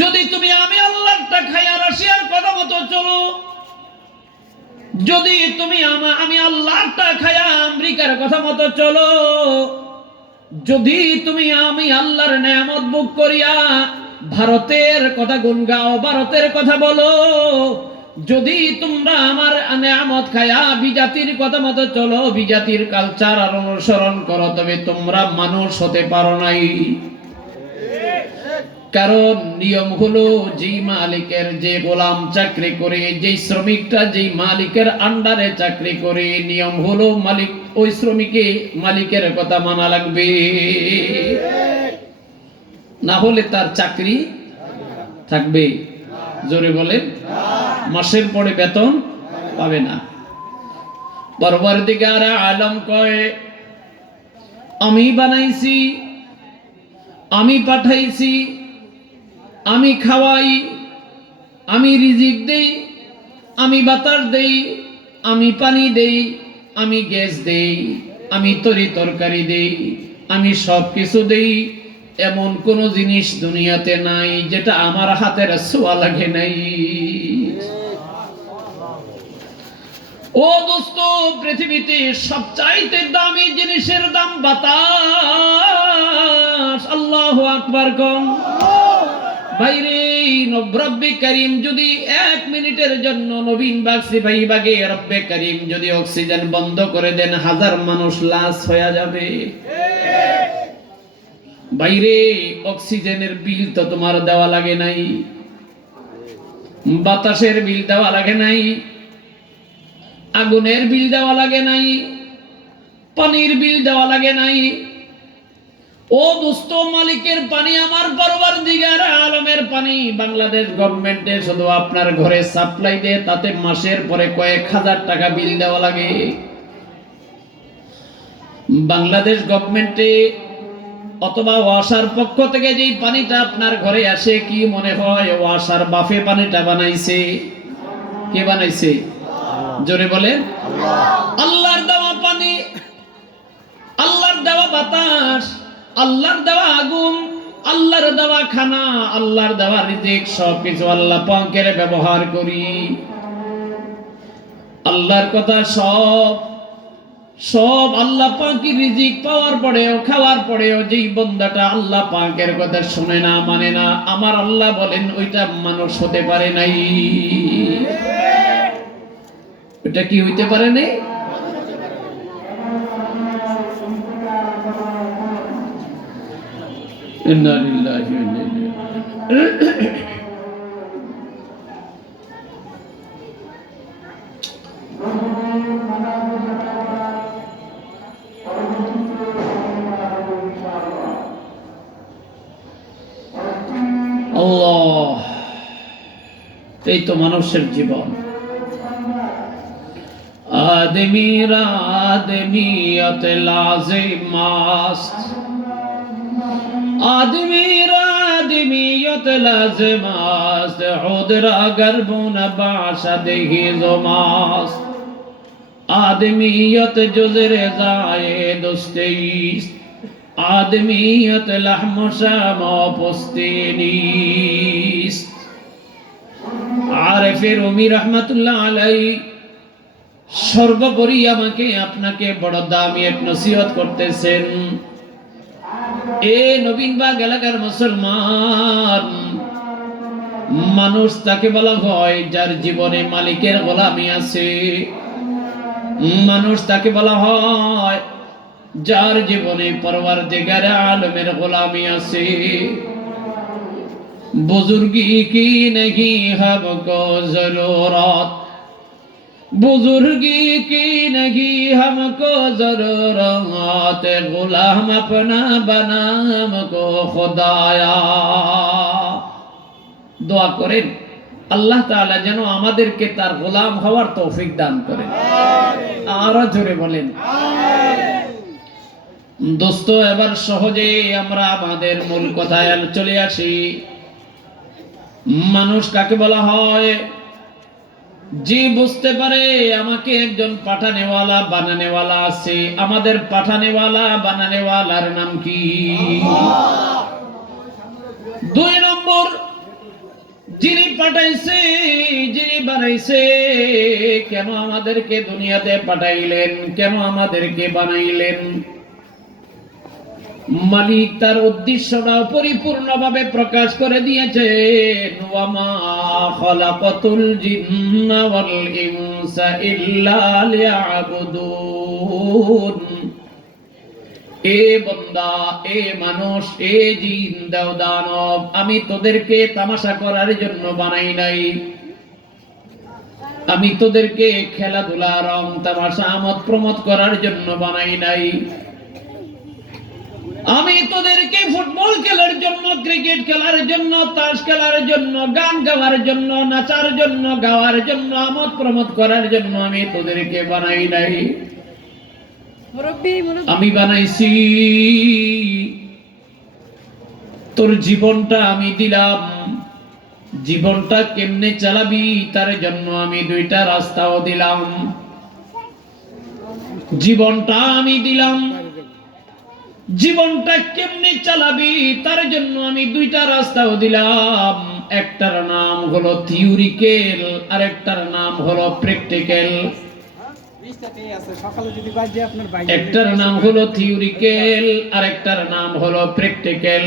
যদি তুমি আমি আল্লাহরটা খায়া রাশিয়ার কথা মতো চলো, যদি তুমি আমি আল্লাহরটা খায়া আমেরিকার কথা মতো চলো, যদি তুমি আমি আল্লাহর নেয়ামত ভোগ করিয়া ভারতের কথা গুণ গাও, ভারতের কথা বলো, যদি তোমরা আমার নেয়ামত খায়া বিজাতির কথা মতো চলো, বিজাতির কালচার আর অনুসরণ করো, তবে তোমরা মানুষ হতে পারো নাই। কারণ নিয়ম হলো, যেই মালিকের যে গোলাম চাকরি করে, যেই শ্রমিকটা যেই মালিকের আন্ডারে চাকরি করে, নিয়ম হলো মালিক ওই শ্রমিকে মালিকের কথা মানা লাগবে, না হলে তার চাকরি থাকবে। জোরে বলেন, মাসের পরে বেতন পাবে না। পরবর্তীকার আলম কয়, আমি বানাইছি, আমি পাঠাইছি, আমি খাওয়াই, আমি রিজিক দেই, আমি বাতাস দেই, আমি পানি দেই, আমি গ্যাস দেই, আমি তরি তরকারি দেই, আমি সব কিছু দেই। এমন কোন জিনিস দুনিয়াতে নাই যেটা আমার হাতের ছোঁয়া লাগে নাই। ও দোস্ত, পৃথিবীতে সবচাইতে দামি জিনিসের দাম বাতাস। আল্লাহু আকবার কম। বাইরে রব্বে করিম যদি 1 মিনিটের জন্য নবীন বাগ সিপাহী বাগে রব্বে করিম যদি অক্সিজেন বন্ধ করে দেন, 1000 মানুষ লাশ হয়ে যাবে। বাইরে অক্সিজেনের বিল তো তোমার দেওয়া লাগে নাই, বাতাসের বিল দেওয়া লাগে নাই, আগুনের বিল দেওয়া লাগে নাই, পানির বিল দেওয়া লাগে নাই। ও দোস্ত, মালিকের পানি আমার পরওয়ারদিগার আলমের পানি বাংলাদেশ গভর্নমেন্টে শুধু আপনার ঘরে সাপ্লাই দেয়, তাতে মাসের পরে কয়েক হাজার টাকা বিল দেওয়া লাগে। বাংলাদেশ গভর্নমেন্টে অথবা ওয়াসার পক্ষ থেকে যেই পানিটা আপনার ঘরে আসে, কি মনে হয় ওয়াসার বাফে পানিটা বানাইছে? কে বানাইছে? জোরে বলেন, আল্লাহর দেওয়া পানি, আল্লাহর দেওয়া বাতাস, আল্লাহর দেওয়া আগুন, আল্লাহর দেওয়া খানা, আল্লাহর দেওয়া রিজিক, সবকিছু আল্লাহ পাকের ব্যবহার করি। আল্লাহর কথা সব সব আল্লাহ পাকের রিজিক পাওয়ার পরেও, খাওয়ার পরেও যেই বান্দাটা আল্লাহ পাকের কথা শুনে না, মানে না, আমার আল্লাহ বলেন ওইটা মানুষ হতে পারে নাই। ওইটা কি হইতে পারে নাই? ইন্না লিল্লাহি ওয়া ইন্না ইলাইহি রাজিউন। আল্লাহ, এই তো মানুষের জীবন। আদমিরা আদমিয়ত লাজিমাস্ত, আদমিরা আদমিয়ত লাজিমাস্ত, উদরা গরবুন বাশাদেহি জমাস্ত, আদমিয়ত জুজরে জায়ে দুস্তিস্ত, আদমিয়ত লাহম শাম পুস্তিনিস্ত। আরেফে রুমি রাহমাতুল্লাহ আলাইহি সর্বোপরি আমাকে আপনাকে বড় দামি এক নসিহত করতেছেন। এ নবীনবাগ এলাকার মুসলমান, মানুষ তাকে বলা হয় যার জীবনে মালিকের গোলামি আছে। মানুষ তাকে বলা হয় যার জীবনে পরওয়ারদিগার আলমের গোলামি আছে। बुजुर्गी की नहीं हमको जरूरत, बुजुर्गी की नहीं हमको जरूरत, गुलाम अपना बना हमको खुदाया। দোয়া করেন আল্লাহ তাআলা যেন আমাদেরকে তার গোলাম হওয়ার তৌফিক দান করেন। আরো জোরে বলেন আমিন। দোস্ত, এবার সহজে আমরা আমাদের মূল কথায় চলে আসি। মানুষ কাকে বলা হয়? যে বুঝতে পারে আমাকে একজন পাঠানেওয়ালা বানানেওয়ালা আছে। আমাদের পাঠানেওয়ালা বানানেওয়ালার নাম কি? 2 নম্বর, যিনি পাঠাইছে, যিনি বানাইছে, কেন আমাদেরকে দুনিয়াতে পাঠাইলেন, কেন আমাদেরকে বানাইলেন? মালিক তার উদ্দেশ্যটা পরিপূর্ণভাবে প্রকাশ করে দিয়েছেন। ওয়ামা খালাকাতুল জিন্না ওয়াল ইনসা ইল্লা লিয়াবুদুন। এ বান্দা, এ মানুষ, এ জিন দানব, আমি তোদেরকে তামাশা করার জন্য বানাই নাই। আমি তোদেরকে খেলাধুলা, রং তামাশা, আমোদ প্রমোদ করার জন্য বানাই নাই। আমি তোদেরকে ফুটবল খেলার জন্য, ক্রিকেট খেলার জন্য, তাস খেলার জন্য, গান গাওয়ার জন্য, নাচার জন্য, গাওয়ার জন্য, আমোদ প্রমোদ করার জন্য আমি তোদেরকে বানাই নাই। আমি বানাইছি তোর জীবনটা আমি দিলাম। জীবনটা কেমনে চালাবি তার জন্য আমি দুইটা রাস্তাও দিলাম। জীবনটা আমি দিলাম, জীবনটা কেমনে চালাবি তার জন্য আমি দুইটা রাস্তাও দিলাম। একটার নাম হলো থিওরিক্যাল, আর একটার নাম হলো প্র্যাকটিক্যাল। একটার নাম হলো থিওরিক্যাল, আর একটার নাম হলো প্র্যাকটিক্যাল।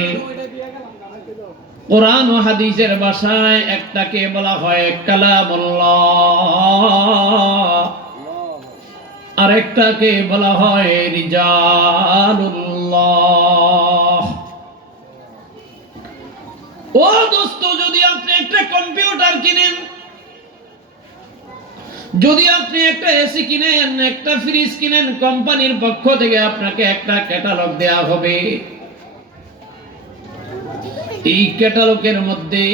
কোরআন ও হাদিসের ভাষায় একটাকে বলা হয় কালামুল্লাহ, আর একটাকে বলা হয় রিজালুল্লাহ। ও দোস্ত, যদি আপনি একটা কম্পিউটার কিনেন, যদি আপনি একটা এসি কিনেন, একটা ফ্রিজ কিনেন, কোম্পানির পক্ষ থেকে আপনাকে একটা ক্যাটালগ দেয়া হবে। এই ক্যাটালগের মধ্যে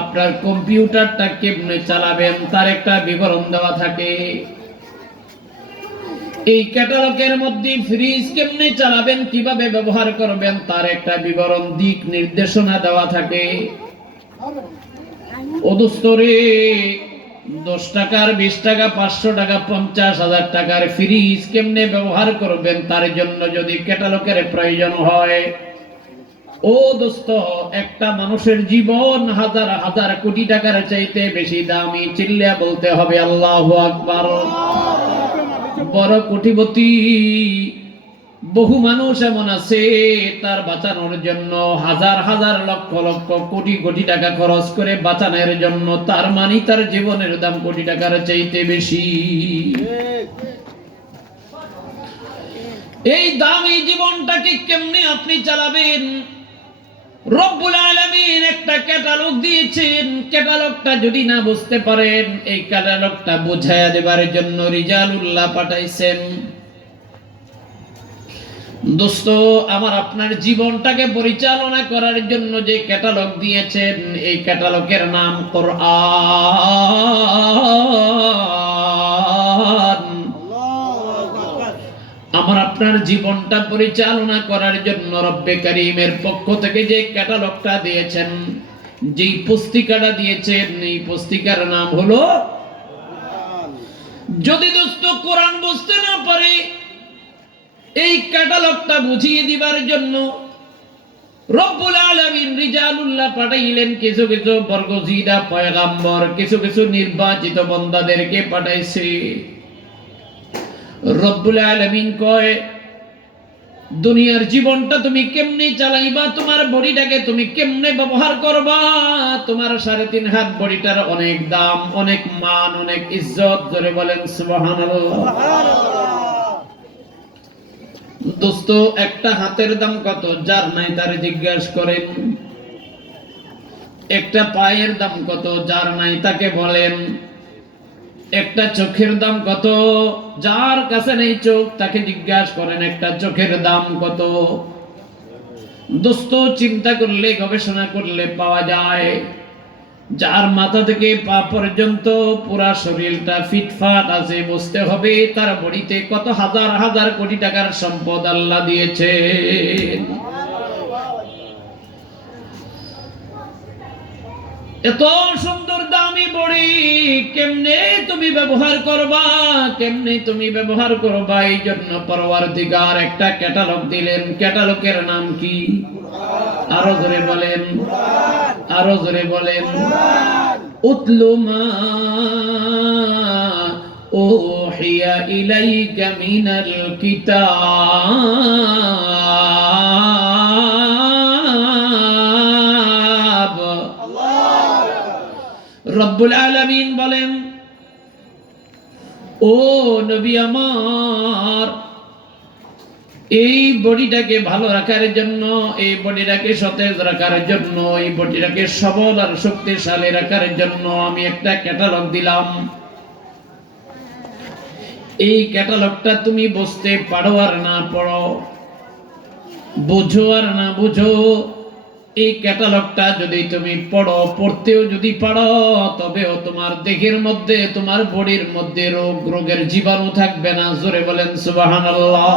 আপনার কম্পিউটারটা কেমনে চালাবেন তার একটা বিবরণ দেওয়া থাকে। এই ক্যাটালগের মধ্যে ফ্রিজ কেমনে চালাবেন, কিভাবে ব্যবহার করবেন তার একটা বিবরণ, দিক নির্দেশনা দেওয়া থাকে। ও দোস্ত রে, 10 টাকার, 20 টাকা, 500 টাকা, 50,000 টাকার ফ্রিজ কেমনে ব্যবহার করবেন তার জন্য যদি ক্যাটালগের প্রয়োজন হয়, ও দোস্ত, একটা মানুষের জীবন হাজার হাজার কোটি টাকার চাইতে বেশি দামি। চিল্লিয়া বলতে হবে আল্লাহু আকবার। বড় কোটিপতি বহু মানুষ এমন আছে, তার বাঁচানোর জন্য হাজার হাজার লক্ষ লক্ষ কোটি কোটি টাকা খরচ করে বাঁচানোর জন্য, তার মানে তার জীবনের দাম কোটি টাকার চাইতে বেশি। এই দামি জীবনটাকে কেমনে আপনি চালাবেন? রব্বুল আলামিন একটা ক্যাটালগ দিয়েছেন। ক্যাটালগটা যদি না বুঝতে পারেন, এই ক্যাটালগটা বুঝায়া দেবার জন্য রিজালুল্লাহ পাঠাইছেন। দোস্ত আমার, আপনার জীবনটাকে পরিচালনা করার জন্য যে ক্যাটালগ দিয়েছেন, এই ক্যাটালগের নাম কোরআন। আমার আপনার জীবনটা পরিচালনা করার জন্য রব্বে কারীমের পক্ষ থেকে যে ক্যাটালগটা দিয়েছেন, যেই পুস্তিকাটা দিয়েছেন, এই পুস্তিকার নাম হলো কোরআন। যদি দোস্ত কোরআন বুঝতে না পারে, এই ক্যাটালগটা বুঝিয়ে দিবার জন্য রব্বুল আলামিন রিজালুল্লাহ পাঠাইলেন। কিছু কিছু বর্গজিদা পয়গাম্বর, কিছু কিছু নির্বাচিত বান্দাদেরকে পাঠাইছে। রব্বুল আলামিন কয়, দুনিয়ার জীবনটা তুমি কেমনে চালাইবা, তোমার বডিটাকে তুমি কেমনে ব্যবহার করবা, তোমার 3.5 হাত বডিটার অনেক দাম, অনেক মান, অনেক ইজ্জত। জোরে বলেন সুবহানাল্লাহ। দোস্ত, একটা হাতের দাম কত? যার নাই তারে জিজ্ঞাসা করেন। একটা পায়ের দাম কত? যার নাই তাকে বলেন। একটা চোখের দাম কত? যার কাছে নেই চোখ তাকে জিজ্ঞাসা করেন একটা চোখের দাম কত। দোস্ত, চিন্তা করলে, গবেষণা করলে পাওয়া যায়, যার মাথা থেকে পা পর্যন্ত পুরা শরীরটা ফিটফাট আছে, বুঝতে হবে তার বডিতে কত হাজার হাজার কোটি টাকার সম্পদ আল্লাহ দিয়েছে। এত সুন্দর দামি বড়ি কেমনে তুমি ব্যবহার করবা, কেমনে তুমি ব্যবহার করবা, এই জন্য পরওয়ারদিগার একটা ক্যাটালগ দিলেন। ক্যাটালগের নাম কি? আরো ধরে বলেন। আরো জোরে বলেন উতলু মা ওহিয়া ইলাইকা মিনাল কিতাব। রব্বুল আলামিন বলেন ও নবী আমার, এই বডিটাকে ভালো রাখার জন্য, এই বডিটাকে সতেজ রাখার জন্য, এই বডিটাকে সবল আর শক্তিশালী রাখার জন্য আমি একটা ক্যাটালগ দিলাম। এই ক্যাটালগটা তুমি বুঝতে পারো আর না পড়ো, বুঝো আর না বুঝো, এই ক্যাটালগটা যদি তুমি পড়ো, পড়তেও যদি পারো, তবেও তোমার দেহের মধ্যে, তোমার বডির মধ্যে রোগের জীবাণু থাকবে না। জোরে বলেন সুবহানাল্লাহ।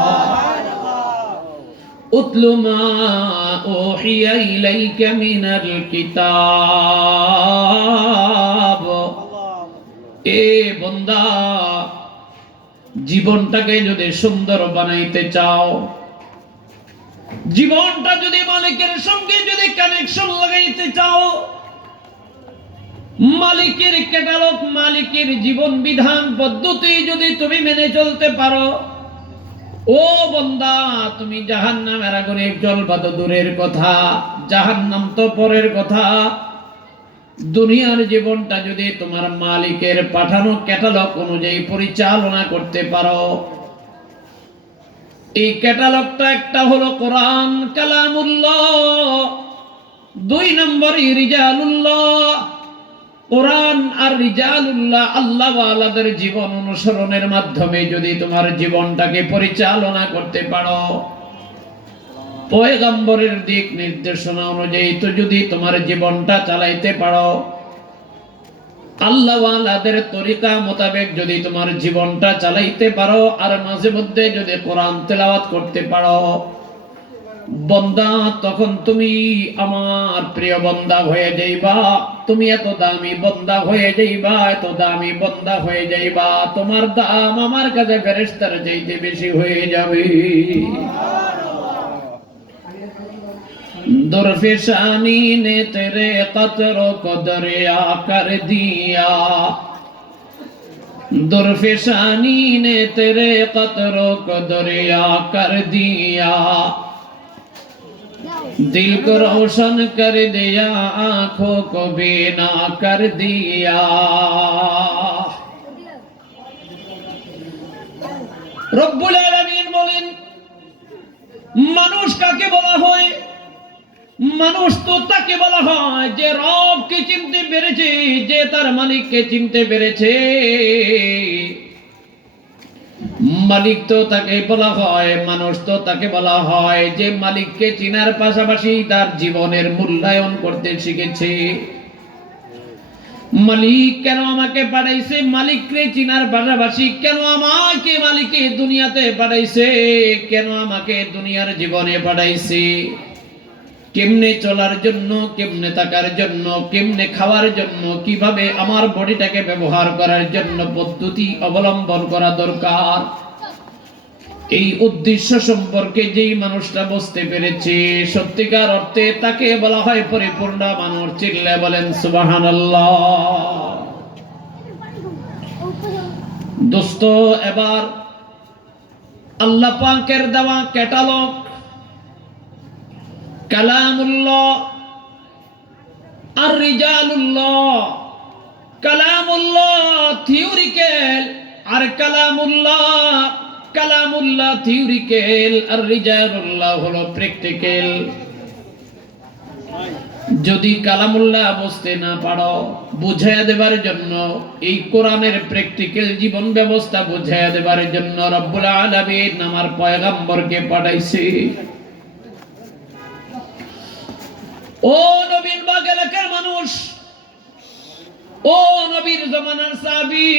উতলু মা ওহিয়া ইলাইকা মিনাল কিতাব। এ বান্দা, জীবনটাকে যদি সুন্দর বানাইতে চাও, জীবনটা যদি মালিকের সঙ্গে যদি কানেকশন লাগাইতে চাও, মালিকের ক্যাটালগ, মালিকের জীবন বিধান পদ্ধতি যদি তুমি মেনে চলতে পারো, ও বান্দা, তুমি জাহান্নামের আগুনে জ্বলবা তো দূরের কথা, জাহান্নাম তো পরের কথা, দুনিয়ার জীবনটা যদি তোমার মালিকের পাঠানো ক্যাটালগ অনুযায়ী পরিচালনা করতে পারো। এই ক্যাটালগটা একটা হলো কোরআন কালামুল্লাহ, 2 নম্বর রিজালুল্লাহ। কোরআন আর রিজালুল্লাহ, আল্লাহ ওয়ালাদের জীবন অনুসরণের মাধ্যমে যদি তোমার জীবনটাকে পরিচালনা করতে পারো, পয়গম্বরের দিক নির্দেশনা অনুযায়ী তো যদি তোমার জীবনটা চালাইতে পারো, আল্লাহ ওয়ালাদের তরিকা মোতাবেক যদি তোমার জীবনটা চালাইতে পারো, আর মাঝে মধ্যে যদি কোরআন তেলাওয়াত করতে পারো, বান্দা, তখন তুমি আমার প্রিয় বান্দা হয়ে যাইবা। তুমি এত দামি বান্দা হয়ে যাইবা, এত দামি বান্দা হয়ে যাইবা, তোমার দাম আমার কাছে ফেরেশতার চাইতে বেশি হয়ে যাবে। दुर्फिशानी ने तेरे कतरों को दरिया कर दिया, दुर्फिशानी ने तेरे कतरों को दरिया कर दिया, दिल को रोशन कर दिया, आंखों को बीना कर दिया। रब्बुल आलामीन बोलेन, মানুষ কাকে বলা হয়? মানুষ তো তাকে বলা হয় যে রবকে চিনতে পেরেছে, যে তার মালিককে চিনতে পেরেছে। মালিক তো তাকে বলা হয়, মানুষ তো তাকে বলা হয় যে মালিককে চিনার পাশাপাশি তার জীবনের মূল্যায়ন করতে শিখেছে। মালিক কেন আমাকে পাঠাইছে, মালিককে চিনার পাশাপাশি কেন আমাকে মালিকে দুনিয়াতে পাঠাইছে, কেন আমাকে দুনিয়ার জীবনে পাঠাইছে, কেমনে চলার জন্য, কেমনে থাকার জন্য, কেমনে খাওয়ার জন্য, কিভাবে আমার বডিটাকে ব্যবহার করার জন্য পদ্ধতি অবলম্বন করা দরকার, এই উদ্দেশ্য সম্পর্কে যেই মানুষটা বুঝতে পেরেছে, সত্যিকার অর্থে তাকে বলা হয় পরিপূর্ণ মানুষ। চিল্লায়ে বলেন সুবহানাল্লাহ। দোস্ত, এবার আল্লাহ পাকের দেওয়া ক্যাটালগ কালামুল্লাহ আর রিজালুল্লাহ, কালামুল্লাহ থিওরিক্যাল আর কালামুল্লাহ থিওরিক্যাল আর রিজালুল্লাহ হলো প্র্যাকটিক্যাল। যদি কালামুল্লাহ বুঝতে না পারো, বুঝাইয়া দেবার জন্য, এই কোরআনের প্র্যাকটিক্যাল জীবন ব্যবস্থা বুঝাইয়া দেবার জন্য রব্বুল আলামিন আমার পয়গম্বরকে পাঠাইছে। ও নবীর বাগ এলাকার মানুষ, ও নবীর জমানার সাহাবী,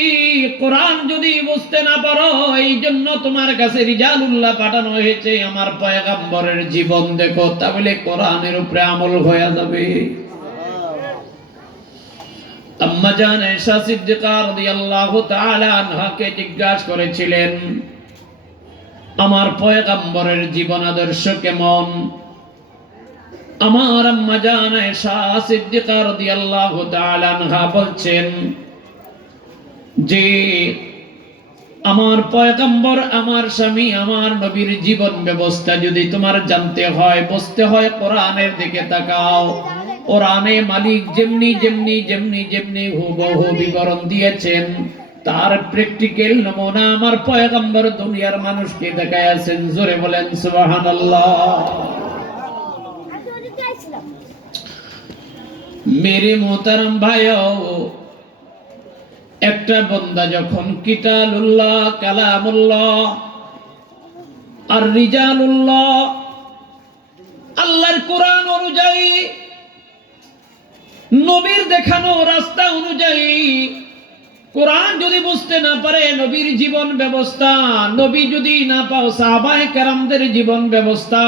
কোরআন যদি বুঝতে না পারো, এই জন্য তোমার কাছে রিজালুল্লাহ পাঠানো হয়েছে। আমার পয়গম্বরের জীবন দেখো, তাহলে কোরআনের উপরে আমল হয়ে যাবে। আম্মা জান আয়েশা সিদ্দিকা রাদিয়াল্লাহু তাআলা আনহাকে জিজ্ঞাসা করেছিলেন, আমার পয়গম্বরের জীবন আদর্শ কেমন? আমার আম্মা জান আয়েশা সিদ্দিকা রাদিয়াল্লাহু তাআলা আনহা বলছেন যে আমার পয়গম্বর, আমার স্বামী, আমার নবীর জীবন ব্যবস্থা যদি তোমার জানতে হয়, বুঝতে হয়, কোরআনের দিকে তাকাও। কোরআনে মালিক যেমনি যেমনি যেমনি যেমনি হুবহু বিবরণ দিয়েছেন, তার প্র্যাকটিক্যাল নমুনা আমার পয়গম্বর দুনিয়ার মানুষকে দেখাইয়াছেন। জোরে বলেন সুবহানাল্লাহ। মেরে মোহতারাম ভাইও, একটা বান্দা যখন কিতাবুল্লাহ, কালামুল্লাহ আর রিজালুল্লাহ, আল্লাহর কোরআন অনুযায়ী, নবীর দেখানো রাস্তা অনুযায়ী কোরআন যদি বুঝতে না পারে, নবীর জীবন ব্যবস্থা নবী যদি না পাও, সাহাবায়ে কেরামদের জীবন ব্যবস্থা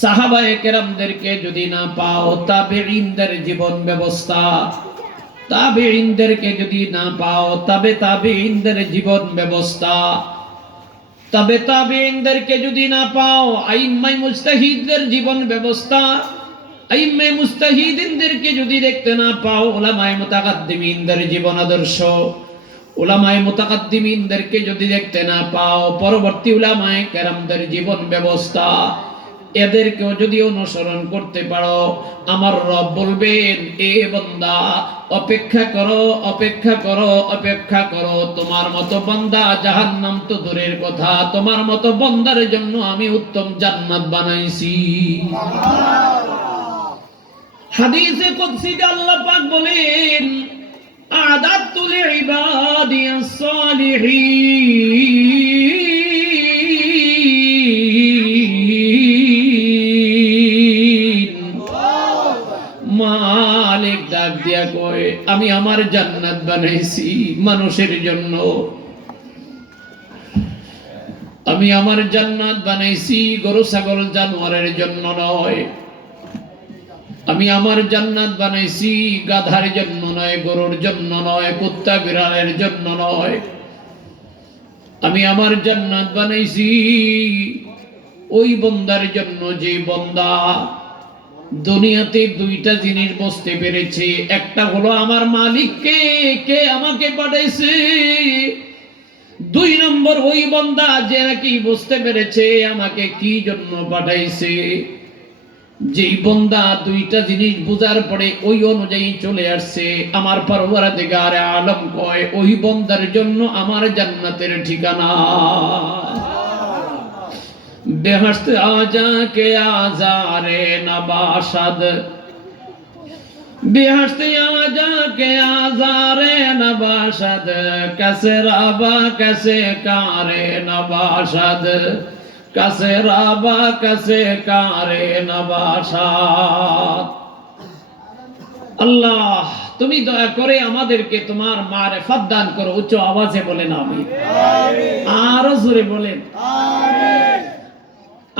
সাহাবায়ে কেরামদেরকে যদি না পাও, তাবেঈনদের জীবন ব্যবস্থা তাবেঈনদেরকে যদি না পাও, তবে তাবেঈনদের জীবন ব্যবস্থা, তবে তাবেঈনদেরকে যদি না পাও, আইম্মায়ে মুজতাহিদদের জীবন ব্যবস্থা, আইম্মায়ে মুজতাহিদিনদেরকে যদি দেখতে না পাও, উলামায়ে মুতাকাদ্দিমিনদের জীবন আদর্শ, উলামায়ে মুতাকাদ্দিমিনদেরকে যদি দেখতে না পাও, পরবর্তী উলামায়ে কেরামদের জীবন ব্যবস্থা, এদেরকেও যদি অনুসরণ করতে পারো, আমার রব বলবেন, এ বান্দা অপেক্ষা করো, অপেক্ষা করো, অপেক্ষা করো। তোমার মতো বান্দা জাহান্নাম তো দূরের কথা, তোমার মতো বান্দার জন্য আমি উত্তম জান্নাত বানাইছি। হাদিসে কুদসিতে আল্লাহ পাক বলেন, আ'দাতু লিইবাদিয়াস সালিহিন। মালিক ডাক দিয়া কয়, আমি আমার জান্নাত বানাইছি মানুষের জন্য, আমি আমার জান্নাত বানাইছি গরু ছাগল জানোয়ারের জন্য নয়, আমি আমার জান্নাত বানাইছি গাধার জন্য নয়, গরুর জন্য নয়, কুত্তা বিড়ালের জন্য নয়, আমি আমার জান্নাত বানাইছি ওই বান্দার জন্য যে বান্দা দুনিয়াতে দুইটা জিনিস বুঝতে পেরেছে। একটা হলো আমার মালিক কে, কে আমাকে পাঠাইছে। দুই নম্বর ওই বান্দা যে নাকি বুঝতে পেরেছে আমাকে কি জন্য পাঠাইছে। যেই বান্দা দুইটা জিনিস বুঝার পরে ওই অনুযায়ী চলে আসছে, আমার পরওয়ারদিগার আলম কয়, ওই বান্দার জন্য আমার জান্নাতের ঠিকানা। বেহশত আজা কে আজারে নবাশদ, বেহশত আজা কে আজারে নবাশদ, कैसे राबा कैसे कारे नबाशद, कैसे राबा कैसे कारे नबाशद। আল্লাহ, তুমি দয়া করে আমাদেরকে তোমার মারিফত দান করো। উচ্চ আওয়াজে বলেন আমিন। আরো জোরে বলেন আমিন।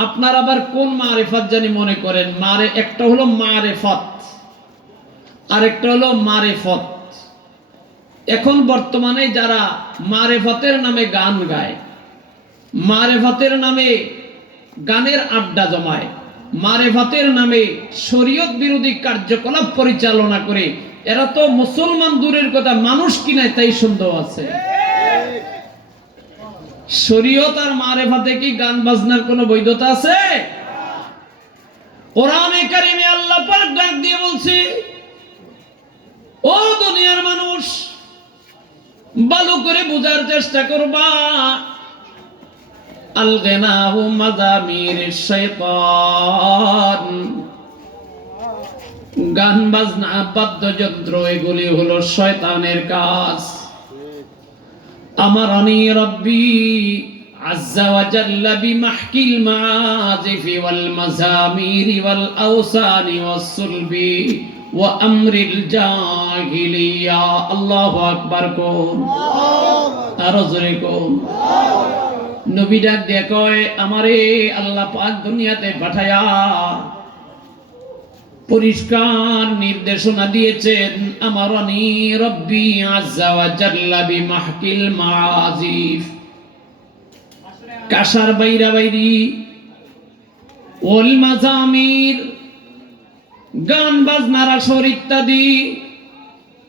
আপনার আবার কোন মারিফত জানি মনে করেন? একটা হলো মারিফত, আরেকটা হলো মারিফত। এখন বর্তমানে যারা মারিফতের নামে গান গায়, মারিফতের নামে গানের আড্ডা জমায়, মারিফতের নামে শরীয়ত বিরোধী কার্যকলাপ পরিচালনা করে, এরা তো মুসলমান দূরের কথা, মানুষ কিনায় তাই সন্দেহ আছে। শরীয়ত আর মারিফতে কি গান বাজনার কোনো বৈধতা আছে? কোরআনে কারিমে আল্লাহ পাক ডাক দিয়ে বলছে, ও দুনিয়ার মানুষ, ভালো করে বোঝার চেষ্টা করবা। আল গনাহু মাযামিরিশ শাইতান, গান বাজনা বাদ্যযন্ত্র এগুলি হলো শয়তানের কাজ। আমারানি রব্বি আযজা ওয়া জাল্লা বিমাহকিল মাযিফি ওয়াল মাযামিরি ওয়াল আওসানি ওয়াস সুলবি ওয়া আমরিল জাহিলিয়া। আল্লাহু আকবার কোন, আরো জোরে কোন। নবী ডাক দিয়ে কয়, আমারে আল্লাহ পাক দুনিয়াতে পাঠায়া পরিষ্কার নির্দেশনা দিয়েছেন, আমারানি রব্বি আযজা ওয়া জাল্লা বিমাহকিল মাযিফ। কাশার বাইরা বাইরি, ওয়াল মাজামির, গান বাজনার আসর ইত্যাদি,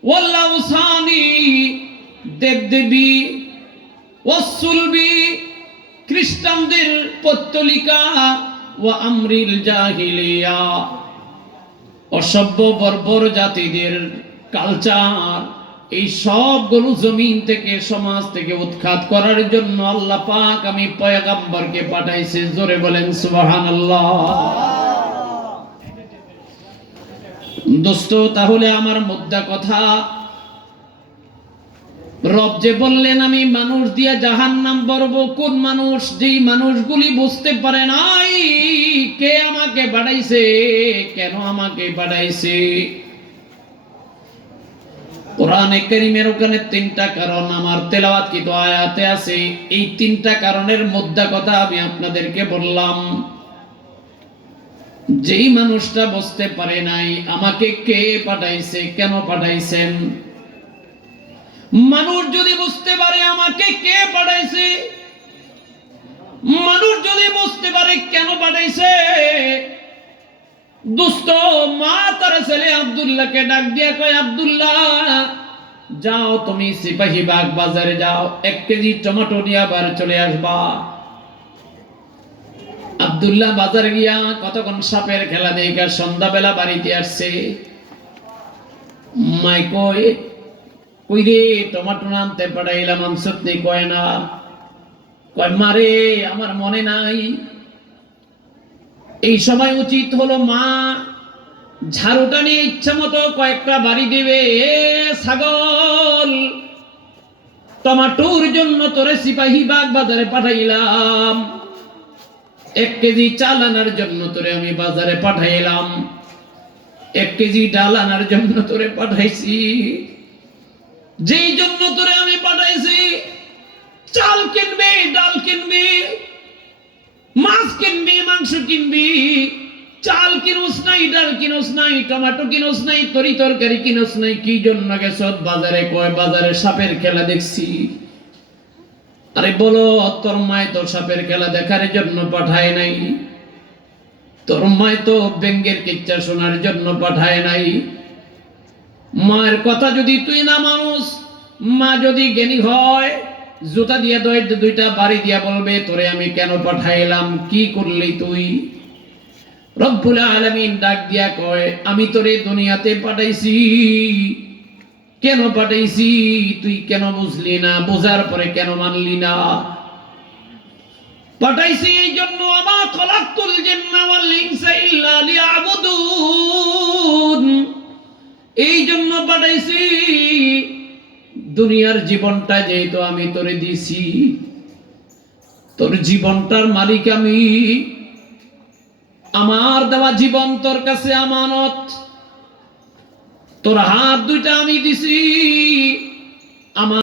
ওয়াল আওসানি, দেবদেবী, ওয়াসসুলবি, খ্রিস্টানদের পত্তলিকা, ওয়া আমরিল জাহিলিয়া, অসভ্য বর্বর জাতিদের কালচার, এই সবগুলো জমিন থেকে, সমাজ থেকে উৎখাত করার জন্য আল্লাহ পাক আমি পয়গম্বরকে পাঠাইছে। জোরে বলেন সুবহানাল্লাহ। দোস্ত, তাহলে আমার মুদ্রা কথা, রব যে বললেন আমি মানুষ দিয়ে জাহান্নাম ভরব, কোন মানুষ? যেই মানুষগুলি বুঝতে পারে নাই কে আমাকে পাঠাইছে, কেন আমাকে পাঠাইছে। কোরআনে কারীমের ওখানে তিনটা কারণ আমার তেলাওয়াতকৃত আয়াতে আছে। এই তিনটা কারণের মুদ্রা কথা আমি আপনাদেরকে বললাম। যেই মানুষটা বুঝতে পারে নাই আমাকে কে পাঠাইছে, কেন পাঠাইছেন, মানুষ যদি বুঝতে পারে আমাকে কে পাঠাইছে, মানুষ যদি বুঝতে পারে কেন পাঠাইছে, দোস্ত, মা তার ছেলে আব্দুল্লাহকে ডাক দিয়া কয়, আব্দুল্লাহ যাও তুমি সিপাহীবাগ বাজারে যাও, 1 কেজি টমেটো নিয়ে আবার চলে আসবা। আব্দুল্লাহ বাজারে গিয়া কতক্ষণ সাপের খেলা দেখা সন্ধ্যাবেলা বাড়িতে আসছে। মাই কয়, কই রে, টমেটো আনতে পাঠাইলাম, আনছত নেই? কয় না। কয় মারে, আমার মনে নাই। এই সময় উচিত হলো মা ঝাড়ুটা নিয়ে ইচ্ছা মতো কয়েকটা বাড়ি দিবে। এ ছাগল, টমেটোর জন্য তোরে সিপাহীবাগ বাজারে পাঠাইলাম, 1 কেজি চাল আনার জন্য তোরে আমি বাজারে পাঠাইলাম, 1 কেজি ডাল আনার জন্য তোরে পাঠাইছি। যেই জন্য তোরে আমি পাঠাইছি, চাল কিনবি, ডাল কিনবি, মাছ কিনবি, মাংস কিনবি, চাল কিনোস নাই, ডাল কিনোস নাই, টমেটো কিনোস নাই, তরি তরকারি কিনোস নাই, কি জন্য গেছ বাজারে? কয় বাজারে সাপের খেলা দেখছি। আরে বলো, তোর মায় তো সাপের খেলা দেখার জন্য পাঠায় নাই, তোর মায় তো ব্যঙ্গের কিচ্ছা শোনার জন্য পাঠায় নাই। মায়ের কথা যদি তুই না মানুষ, মা যদি জ্ঞানী হয়, জুতা দিয়ে দুইটা বাড়ি দিয়া বলবে, তোরে আমি কেন পাঠাইলাম, কি করলি তুই? রব্বুল আলামিন ডাক দিয়া কয়, আমি তোরে দুনিয়াতে পাঠাইছি, কেন পাঠাইছি তুই কেন বুঝলি না? বোঝার পরে কেন মানলি না? পাঠাইছি এই জন্য, আমা খলাকতুল জিন্না ওয়াল ইনসা ইল্লা লিয়াবুদুন, এই জন্য পাঠাইছি। দুনিয়ার জীবনটা যেহেতু আমি তোরে দিছি, তোর জীবনটার মালিক আমি, আমার দেওয়া জীবন তোর কাছে আমানত, তোর হাত দুইটা আমি দিছি, আমার